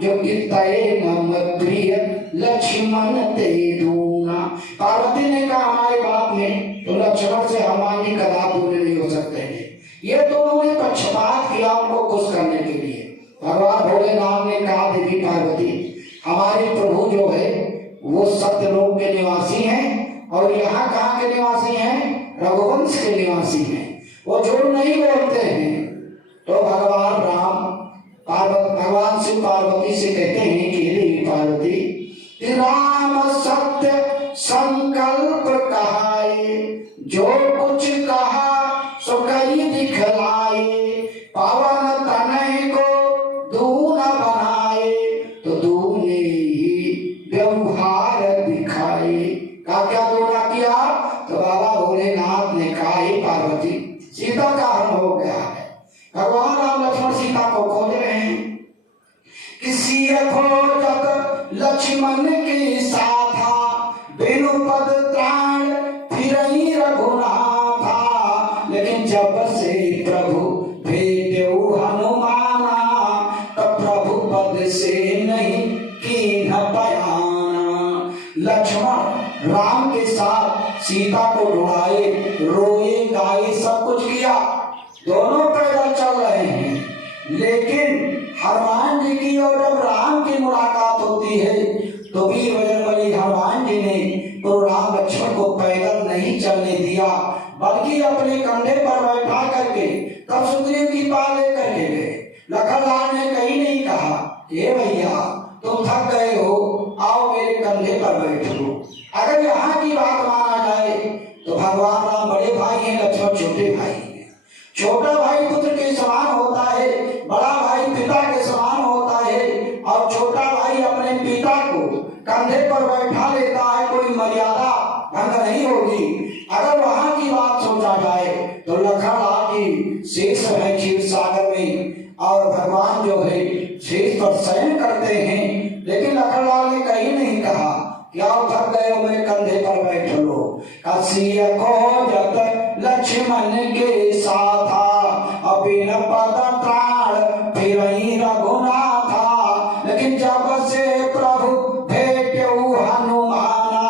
जो तय मम प्रिय लक्ष्मण ते दूना। पार्वती ने कहा हमारे बात में तो लक्ष्मण से हनुमान जी कदा पूरे नहीं हो सकते हैं। ये दोनों ने पक्षपात किया उनको खुश करने के लिए। भगवान भोलेनाथ ने कहा देवी पार्वती, हमारे प्रभु जो है वो सत्यलोक के निवासी हैं और यहाँ कहाँ के निवासी हैं? रघुवंश के निवासी हैं। वो झूठ नहीं बोलते हैं। तो भगवान राम भगवान शिव पार्वती से कहते हैं कि देवी पार्वती, राम सत्य संकल्प कहाए जो कुछ कहा सो कई दिखलाए, पावन तनय को दूना बनाए, तो दूने ही व्यवहार दिखाए। क्या दूना किया? तो बाबा भोलेनाथ ने कहा, हे पार्वती, सीता का हरण हो गया है। भगवान राम लक्ष्मण सीता को खोज रहे हैं। किसी खोजत लक्ष्मण की साथा, बिनु पद त्राण फिरई रघुनाथा। लेकिन जब से प्रभु भेट्यो हनुमाना, तब प्रभु पद से नहीं कीन्ह बयाना। लक्ष्मण राम के साथ सीता को ढूंढाए, रोए गाए, सब कुछ किया। दोनों पैदल चल रहे हैं, लेकिन हनुमान जी की और जब राम की मुलाकात होती है तो वीर बजरंगबली हनुमान जी ने तो राम लक्ष्मण को पैदल नहीं चलने दिया, बल्कि अपने कंधे पर बैठा करके तब सुग्रीव की पाल लेकर के गए। लखनलाल ने कहीं नहीं कहा कि भैया तुम थक गए हो, आओ मेरे कंधे पर बैठो। अगर यहाँ की बात माना जाए तो भगवान राम बड़े भाई हैं, लक्ष्मण छोटे भाई हैं। छोटा भाई पुत्र के समान होता है, बड़ा भाई पिता के समान होता है, और छोटा भाई अपने पिता को कंधे पर बैठा लेता है, कोई मर्यादा भंग नहीं होगी। अगर वहां की बात सोचा जाए तो लखनलाल जी शेष है क्षीर सागर में, और भगवान जो है शेष पर शयन करते हैं, लेकिन लखनलाल ने कहीं नहीं कहा क्या थक गए हो, मेरे कंधे पर बैठ लो। कसिय खोजत लक्ष्मण के साथा, अबिन पद त्राण फिरई रघुनाथा। लेकिन जब से प्रभु भेट्यो हनुमाना,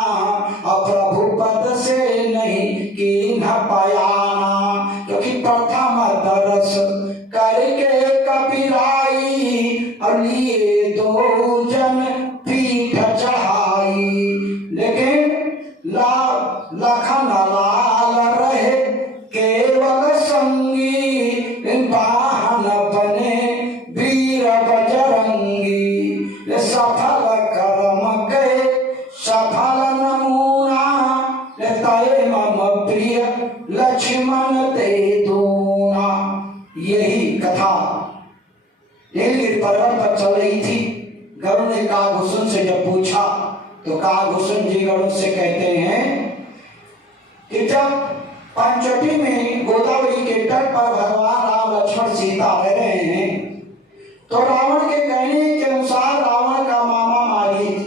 अब प्रभु पद से नहीं कीन्ह बयाना। क्योंकि प्रथम दरस करके कपिराई, और लिए दो जन पीठ चढ़ाई। लेकिन लखन लाल रहे केवल संगी, वाहन बने वीर बजरंगी। सफल कर्म के सफल नमूना, तय मम प्रिय लक्ष्मण ते दूना। यही कथा नीलगिरि पर्वत पर चल रही थी। गरुड़ ने कागभूषण से जब पूछा तो कागभूषण जी गरुड़ से कहते हैं कि जब पंचवटी में गोदावरी के तट पर भगवान राम लक्ष्मण सीता रह रहे हैं, तो रावण के कहने के अनुसार रावण का मामा मारीच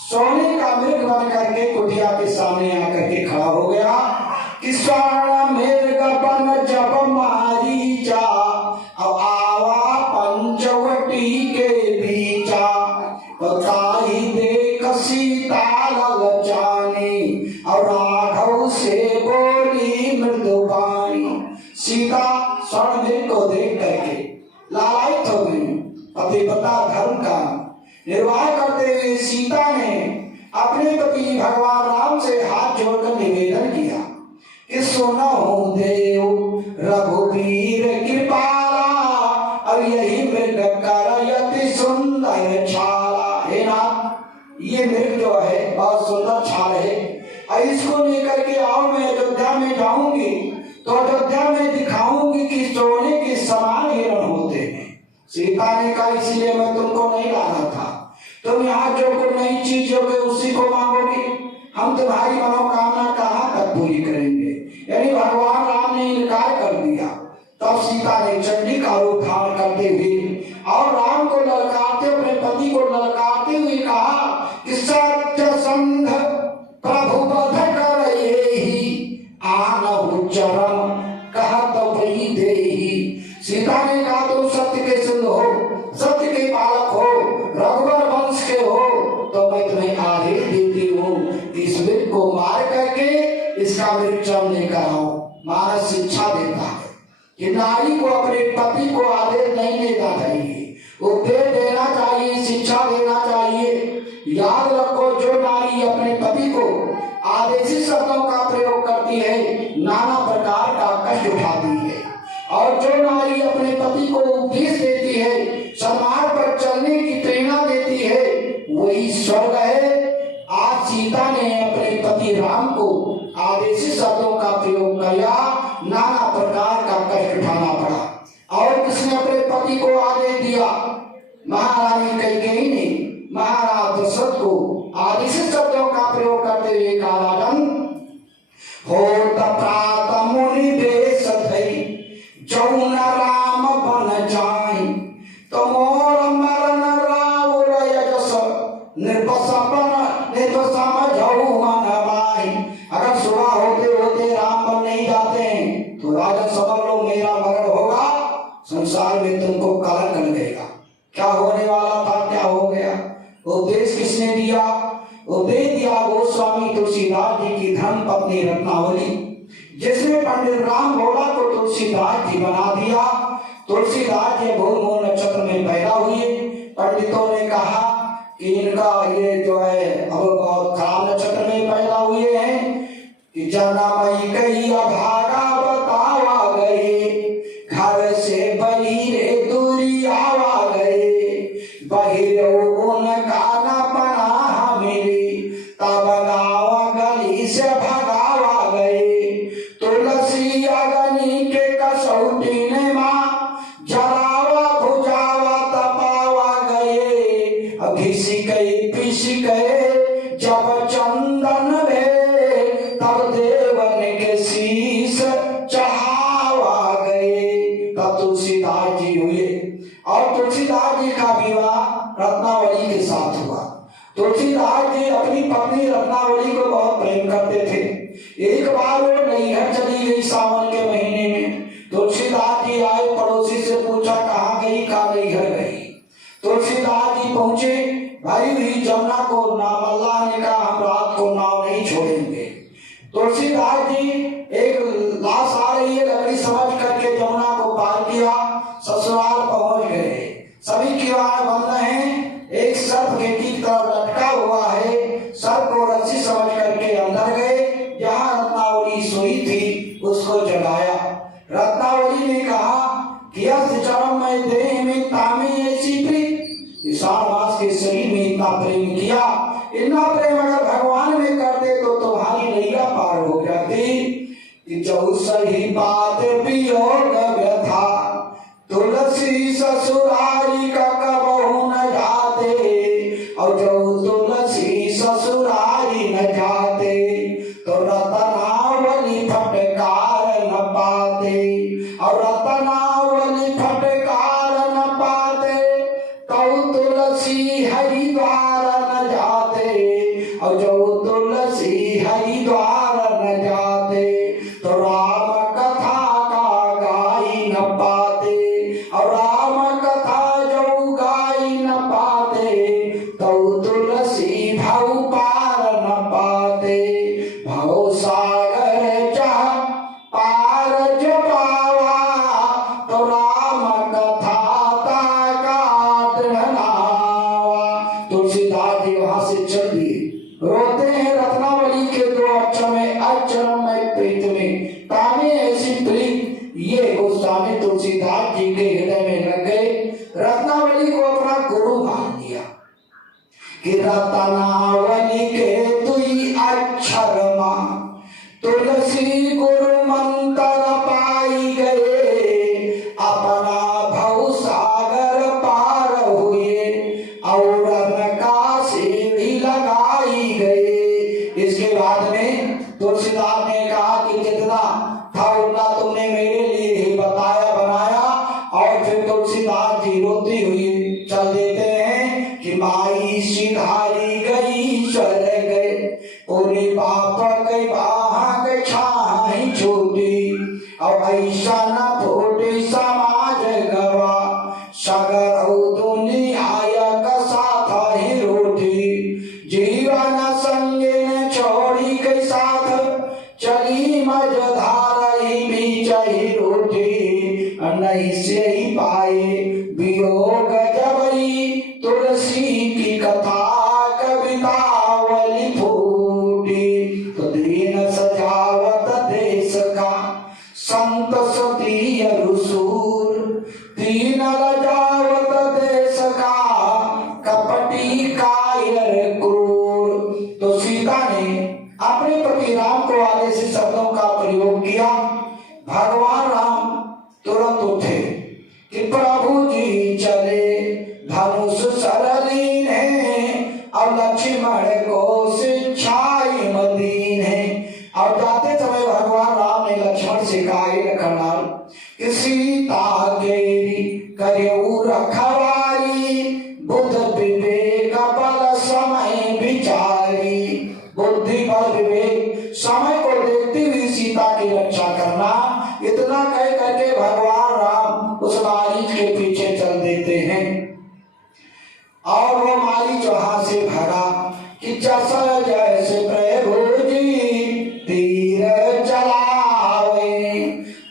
सोने का मृग बन करके कुटिया के सामने आकर के खड़ा हो गया कि स्वर्ण मृग बन जब मारीचा, अब आवा पंचवटी के बीचा। बताई देख सीता ललचानी, और राघव से बोली मृदुबानी। सीता स्वर्ण मृग को देख करके लालायित हो गई। पतिव्रता धर्म का निर्वाह करते हुए सीता ने अपने पति भगवान राम से हाथ जोड़कर निवेदन किया कि सुनो देव रघुवीर कृपाला, और यही मृग करयति सुंदर छाला। हे नाथ, ये मृग जो है बहुत सुंदर छाल है, और इसको लेकर के आओ, मैं अयोध्या में जाऊंगी तो अयोध्या में दिखाऊंगी कि सोने के समान हिरण होते हैं। सीता ने कहा इसलिए मैं तुमको नहीं लाना था, तुम यहाँ जो को नई चीज जो उसी को मांगोगी, हम तुम्हारी मनोकामना कहाँ तक पूरी करेंगे। यानी भगवान राम ने इनकार कर दिया। तब सीता ने चंडी का रूप धारण करते हुए और राम को ललकारते, अपने पति को ललकारते हुए कहा कि सत्य संध प्रभु बध करहि, आनहु चरण कहत वही देहि। सीता ने कहा तुम सत्य के सिंध हो, सत्य के पालक हो, रघुवर वंश के हो, तो मैं तुम्हें आदेश देती हूँ इस मृग को मार करके इसका मृत्यु लेकर आओ। मानस शिक्षा देता है कि नारी को अपने पति को आदेश नहीं देना चाहिए, उपदेश देना चाहिए, शिक्षा देना चाहिए। याद रखो, जो नारी अपने पति को आदेशित शब्दों का प्रयोग करती है, नाना प्रकार का कष्ट उठाती है, और जो नारी अपने पति को उपदेश देती है, समाज पर चलने की प्रेरणा देती है, वही स्वर्ग है। आज सीता ने अपने पति राम को आदेशित शब्दों का किया, नाना प्रकार का कष्ट उठाना पड़ा। और किसने अपने पति को आदेश दिया? महारानी कैकेयी ने महाराज दशरथ को आदेश शब्दों का प्रयोग करते हुए कहा, राजन होत प्रात मुनि बेश धई जौन राम बन जाय, तो मोर मरण राउर यजस निर्वसम जौ मन बाई। अगर सुबह होते होते राम बन नहीं जाते हैं तो राजा समझ लो मेरा मरण होगा, संसार में तुमको कलंक लगेगा। क्या होने वाला था, क्या हो गया? उपदेश किसने दिया? उपदेश दिया गोस्वामी तुलसीदास जी की धर्म पत्नी रत्नावली, जिसने पंडित राम बोला को तुलसीदास जी बना दिया। तुलसीदास जी भूल नक्षत्र में पैदा हुए। पंडितों ने कहा कि इनका ये जो है अब बहुत खराब नक्षत्र में पैदा हुए हैं कि जन्मई कई अभागा बतावा गए, घर से बहिरे दूरी आवा गए, बहिरे उनका न पना मेरी, तब गाँव गली से भगावा गए। तुलसी अग्नि के कसौटी ने माँ जलावा भुजावा तपावा गए, घिसी गई पिस गए जब चंदन वे, तब देवन के शीश चढ़ावा गए। तब तुलसीदास जी हुए और तुलसीदास जी का विवाह रत्नावली के साथ हुआ। तुलसीदास जी अपनी पत्नी रत्नावली को बहुत प्रेम करते थे। एक बार वो नैहर चली गई सावन के महीने में। तुलसीदास जी आए, पड़ोसी से पूछा कहाँ गई, कहाँ नैहर गई। तुलसीदास जी पहुंचे, भाई हुई जमुना को नाम, अल्लाह ने कहा हम रात को नाव नहीं छोड़ेंगे। तुलसीदास जी एक लाश आ रही है लकड़ी समझ करके जमुना को पार किया, ससुराल पहुंच गए। सभी किवाड़ बंद हैं, एक सर्प खेती की तरफ लटका हुआ है, सर्प को रस्सी समझ करके अंदर गए। जहाँ रत्नावली सोई थी उसको जगाया। रत्नावली ने कहा कि चरम में देह में तामे ऐसी प्रीत, विशाल मास के शरीर में इतना प्रेम किया, इतना प्रेम अगर भगवान में करते तो तुम्हारी नैया पार हो जाती। जो सही बात वियोग व्यथा, तुलसी ससुरारी का कबहू न जाते, और जो तुलसी ससुरारी न जाते तो रतनावली फटकार न पाते, और रतनावली फटकार न पाते तो तुलसी हरिद्वार न जाते, और जो तुलसी हरिद्वार न जाते तो राम कथा का गाई न पाते, और राम कथा जो गाई न पाते तो तुलसी भव पार न पाते। भव सागर चाह पार जो पावा, तो राम कथा ताका दृढ़नावा। तुलसीदास जी वहां से चल दिए। रोते हैं रत्नावली के दो अक्षर में, अक्षरमय प्रीत में तामे ऐसी प्रीत, ये गोस्वामी तुलसीदास जी के हृदय में लग गए। रत्नावली को अपना गुरु मान लिया कि रत्नावली के दुई अक्षर मां, तुलसी गुरु मंत्र पाई गए, अपना भव सागर पार हुए, और काशी भी लगाई गए। इसके बाद में तुलसीदास ने कहा कि जितना था उतना तुमने मेरे लिए ही बताया बनाया। और फिर तुलसीदास जी रोती हुई चल देते हैं कि माई सिधारी गई चल गए, पूरी बाप के बाह के छाई छूटी, और ऐसा न फूटी समाज गवा, सगर दुनिया का साथ ही रोटी, जीवन संगे न छोड़ी के साथ, चली मझधार ही बीच ही रोटी, नहीं से ही पाए वियोग जबई, तुलसी की कथा कवितावली फूटी। तो दीन सजावत देश का संत सतीय रसूर, दीन लजावत देश का कपटी कायर क्रूर। तो सीता ने अपने पति राम को आदेश शब्दों का प्रयोग किया। भगवान राम तुरंत उठे कि प्रभु जी चले धनुष सरलीन है, अब लक्ष्मण को शिक्षाई मदीन है। अब जाते समय भगवान राम ने लक्ष्मण से कहा, लखनलाल कि सीता केरी करेऊ रखवारी, बुद्ध विवेक बल समय विचारी। बुद्धि बल विवेक समय को देखते हुए सीता की रक्षा करना, इतना कह करके भगवान राम उस मारीच के पीछे चल देते हैं। और वो मारीच वहां से भगा कि जैसा जैसे प्रभु जी तीर चलावे,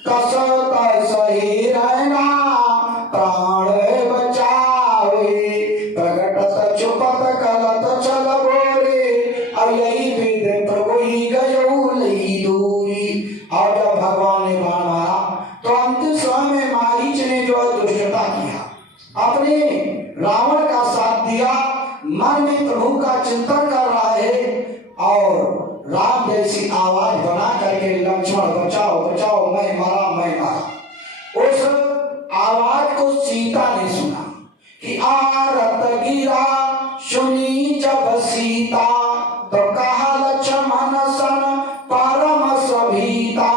तस तस ही रहना प्राण बचावे। प्रगटत चुपत कलत चल बोले, अब यही विद प्रभु ही गयो लई दूरी। और जब भगवान ने बाण मारा तो अंतिम समय में मारीच ने जो दुष्टता किया, अपने रावण का साथ दिया, मन में प्रभु का चिंतन कर रहा है और राम जैसी आवाज बना करके लक्ष्मण बचाओ बचाओ, मैं मारा। उस आवाज को सीता ने सुना कि आरत गिरा सुनी जब सीता, तो कहा लक्ष्मण सन परम सभीता।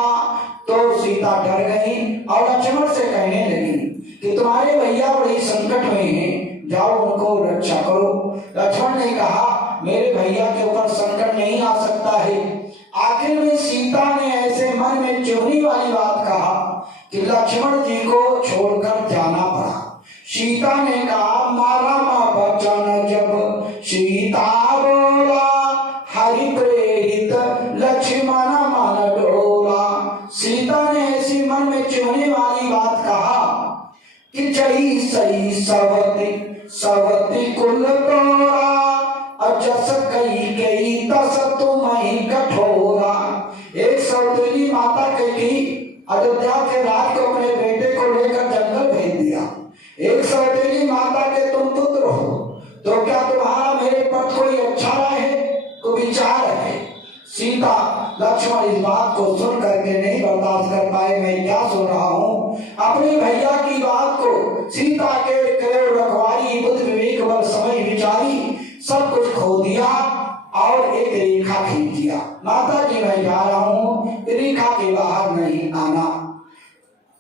तो सीता डर गई और लक्ष्मण से कहने लगी कि तुम्हारे भैया बड़े संकट में हैं, जाओ उनको रक्षा करो। लक्ष्मण ने कहा मेरे भैया के ऊपर संकट नहीं आ सकता है। आखिर में सीता ने ऐसे मन में चुभने वाली बात कहा कि लक्ष्मण जी को छोड़कर जाना पड़ा। सीता ने कहा मारा वचन जब सीता बोला, हरि प्रेरित लक्ष्मण मन डोला। सीता ने ऐसी मन में चुभने वाली बात कहा कि जही सही सवती कुल तोड़ा, और जस कही गई तस तुम ही कठोरा। एक सौतेली माता कही अयोध्या के राज को अपने बेटे को लेकर जंगल भेज दिया। एक सौतेली माता के तुम पुत्र हो, तो क्या तुम्हारा मेरे पर कोई अच्छा रहे तो विचार है। सीता लक्ष्मण इस बात को सुन करके नहीं बर्दाश्त कर पाए, मैं क्या सुन रहा हूँ। अपने भैया की बात को सीता के करेऊ रखवारी, बुद्ध विवेक बल समय विचारी, सब कुछ खो दिया और एक रेखा खींच दिया। माता जी मैं जा रहा हूँ, रेखा के बाहर नहीं आना।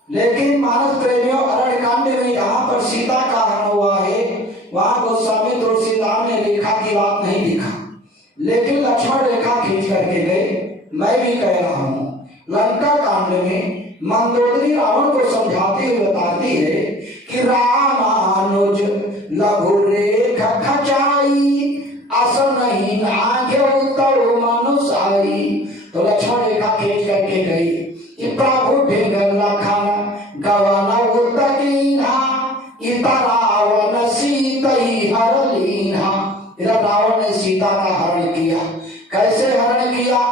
लेकिन मानस प्रेमियों, अरण्य कांड में जहाँ पर सीता का हरण हुआ है, वहां गोस्वामी तुलसीदास ने रेखा की बात नहीं लिखा, लेकिन लक्ष्मण रेखा खींच करके गए। मैं भी कह रहा हूँ, लंका कांड में मंदोदरी रावण को समझाते हुए बताती है कि रामानुज लघु रेखा खचाई, अस नहीं नाग्यो तव मनुसाई। तो लक्ष्मण रेखा खींच करके गई कि प्रभु ढेंगल लखन गवन उतकीना, इतर रावण सीतई हर लीना। इधर रावण ने सीता का हरण किया। कैसे हरण किया?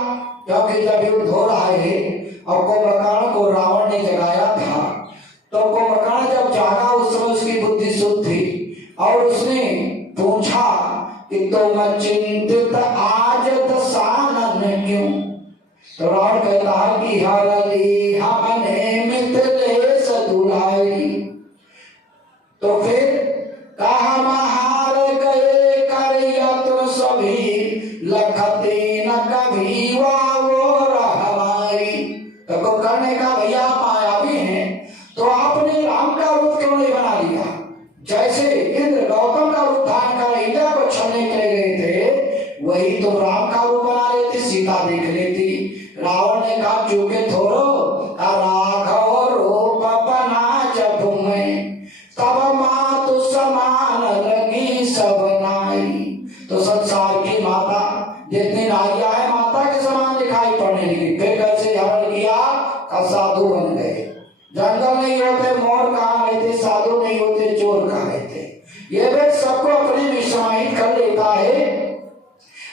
क्योंकि जब युद्ध हो रहा है और कुंभकर्ण को रावण ने जगाया था, तो कुंभकर्ण जब जागा उस समय उसकी बुद्धि शुद्ध थी और उसने पूछा कि तुम चिंतित आज दशानन क्यों? तो रावण कहता है कि हरली हमने मिथिलेश दुलाई। तो फिर कहा महार गए करिया तुम सभी, लखते न कभी वो हमारी। तो कुंभकर्ण ने कहा भैया मायावी हैं, तो आपने राम का रूप क्यों नहीं बना लिया? जैसे इंद्र गौतम का रूप धारण कर इंद्र को छलने के लिए गए थे, वही तुम राम का रूप बना लेते, सीता देख लेती। रावण ने कहा चूके थोरो राघव रूप बना जब में, तब मातु समान लगी सब नाई। तो संसार की माता जितनी नारियां है माता के समान दिखाई पड़ने लगी। फिर कैसे हरण किया? साधु बन गए। जंगल नहीं होते मोर कहाँ रहते, साधु नहीं होते चोर कहाँ रहते। ये वेद सबको अपने में समाहित कर लेता है।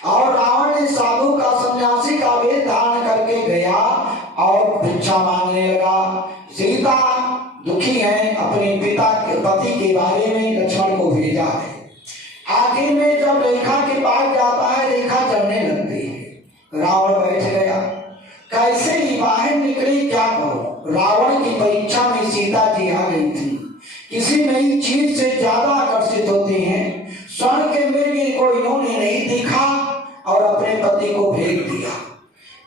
और रावण ने साधु का सन्यासी का वेद धारण करके गया और भिक्षा मांगने लगा। सीता दुखी है अपने पिता के पति के बारे में, लक्ष्मण को भेजा है। आखिर में जब रेखा के पास जाता है, रेखा चलने लगती है। रावण बैठ गया। कैसे ही बाहें रावण की परीक्षा में सीता जी आ गई थी। किसी नई चीज से ज्यादा आकर्षित होते हैं। स्वर्ण के मृग को इन्होंने नहीं देखा और अपने पति को भेज दिया।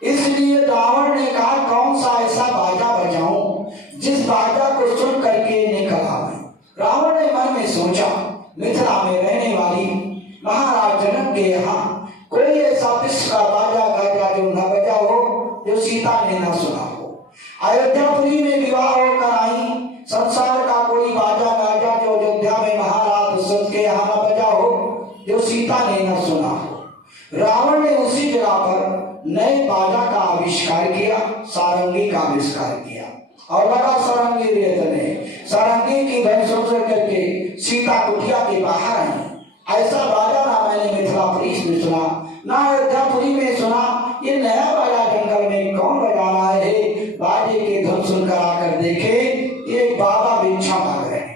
इसलिए रावण ने कहा कौन सा ऐसा बाजा बजाऊं जिस बाजा को सुन करके निकल आवे। रावण ने मन में सोचा मिथिला में रहने वाली महाराज जनक के यहाँ कोई ऐसा विश्व का बाजा गाजा जो न बजा हो, जो सीता ने न सुना हो। अयोध्यापुरी में विवाह होकर आई, संसार का कोई बाजा गाजा जो अयोध्या में महाराज दशरथ के यहाँ न बजा हो, जो सीता ने न सुना हो। रावण ने उसी जगह पर नए बाजा का आविष्कार किया, सारंगी का आविष्कार किया और लगा सारंगी रेतने। सारंगी की धन सुन करके सीता कुटिया के बाहर आई। ऐसा बाजा ना मैंने मिथिलापुरी में सुना, ना अयोध्यापुरी में सुना। ये नया बाजा जंगल में कौन बजा रहा है? बाजे के धुन सुनकर आकर देखे ये बाबा भिक्षा मांग रहे हैं।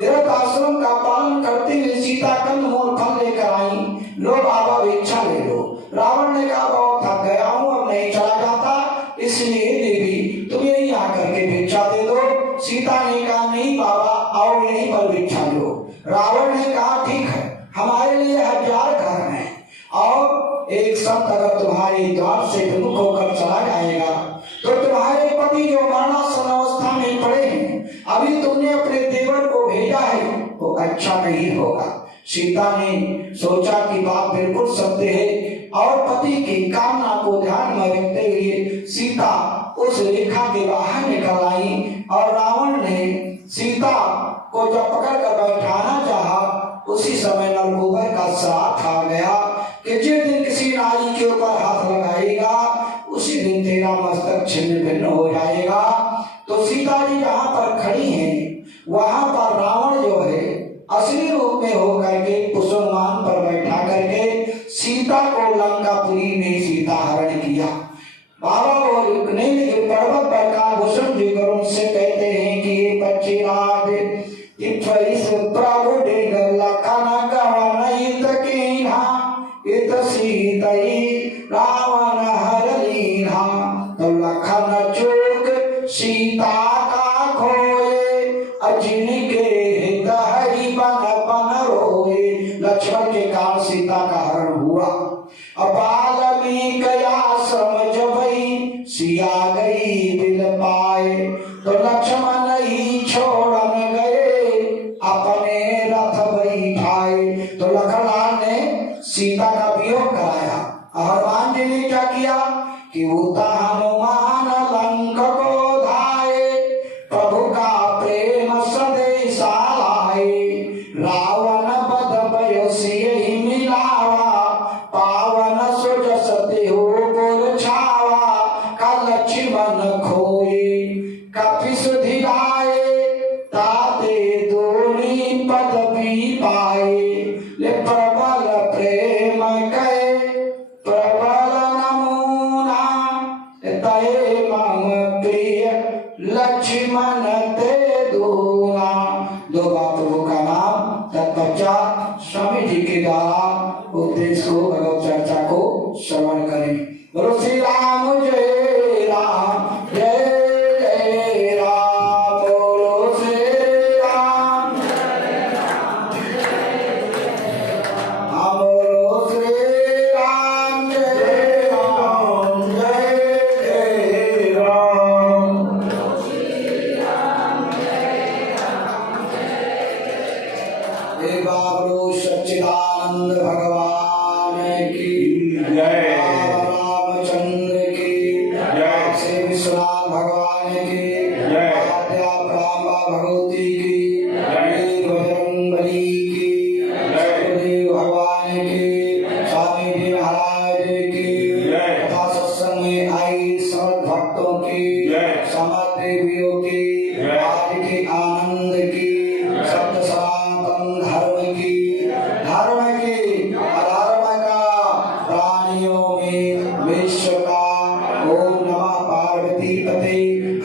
गृहस्थ आश्रम का पालन करते हुए सीता कंद मूल फल लेकर आई। लो बाबा भिक्षा ले लो। रावण ने कहा बहुत थक गया हूँ, अब नहीं चला जाता, इसलिए देवी तुम यही आकर के भिक्षा दे दो। सीता ने कहा नहीं बाबा, आओ यहीं पर भिक्षा लो। रावण ने कहा ठीक है, हमारे लिए 1000 घर हैं और एक संत अगर तुम्हारे द्वार से विमुख होकर चला जाएगा तो तुम्हारे पति जो मरणासन अवस्था में पड़े हैं, अभी तुमने अपने देवर को भेजा है, वो अच्छा नहीं होगा। सीता ने सोचा कि बात बिल्कुल सत्य है और पति की कामना को ध्यान में रखते हुए सीता उस रेखा के बाहर निकल आई और रावण ने सीता को जब पकड़ कर बैठाना चाहा, उसी समय नलगोबर का श्राप आ गया कि जिस दिन किसी नारी के ऊपर हाथ लगाएगा उसी दिन तेरा मस्तक छिन्न भिन्न हो जाएगा। तो सीता जी जहाँ पर खड़ी हैं, वहां पर रावण जो है असली रूप में होकर के पुष्पमान पर बैठा करके सीता को लंकापुरी में सीता हरण किया। बाबा बोलने पर्वत पर का भूषण जी करुण से कहते हैं कि ये पक्षी राज इस प्रभु डेग लखन गवन इत कीन्हा इत सीतई रावण हर लीन्हा। तो लखन चूक सीता का खोए अजिन के हित हरि बन बन रोए। लक्ष्मण के कारण सीता का हरण हुआ। अब वाल्मीकि आश्रम जब सिया गई बिल पाए तो लक्ष्मण ही छोड़न गए अपने रथ बैठाए। तो लखनलाल ने सीता का वियोग कराया। हनुमान जी ने क्या किया कि उता हनुमान लंक को धाये, प्रभु का प्रेम सदेश लाए। रावण बध बयसी मिलावा, पावन सुजस देहु गुर छावा। का लक्ष्मण खोए कपि सुधिराए, ताते दोनी पदवी पाए। ले प्रबल प्रेम कहे प्रबल नमूना, तय मम प्रिय लक्ष्मण ते दूना। दो बातों का नाम तत्पश्चात स्वामी जी के द्वारा उपदेश को भगवत चर्चा को श्रवण करें। बोलो श्री राम जय राम जय जय राम। बोलो श्री राम जय राम जय जय राम। बोलो श्री राम जय राम जय जय राम। बोलो श्री राम जय राम जय जय राम। हे बाबलो सच्चिदानंद भगवान की जय। रामचंद्र की जय। श्री विश्वनाथ भगवान की जय। प्रांबा भगवती की जय। बजरंगबली की जय। देव भगवान की, स्वामी जी महाराज की जय। तथा सत्संग में आई समस्त भक्तों की जय। समस्त देवियों की जय। आज के आनंद की, सत्य सनातन धर्म की, धर्म की अधर्म का, प्राणियों में विश्व का। ओम नमः पार्वती पते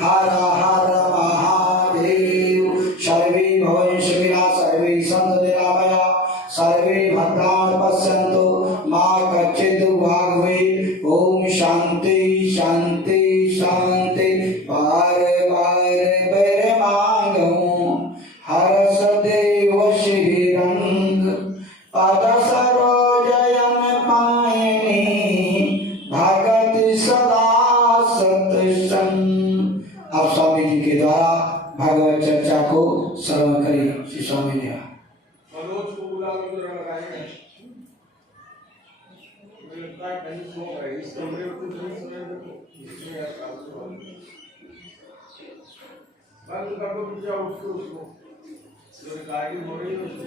हर हर महादेव। सर्वे भवन्तु सुखिनः, सर्वे सन्तु निरामया, सर्वे भद्राणि पश्यन्तु मा कश्चित् दुर्भाग्यं भवेत्। ओम शांति शांति शांति। पार्वती स्वामी जी। मनोज को बुला लो जरा लगाएंगे। मुझे लगता है कहीं सो गए इस कमरे में कुछ नहीं सुनाई देता इसमें यार बंद कर दो पूजा उठ के उसको जो रिकॉर्डिंग हो रही है उसको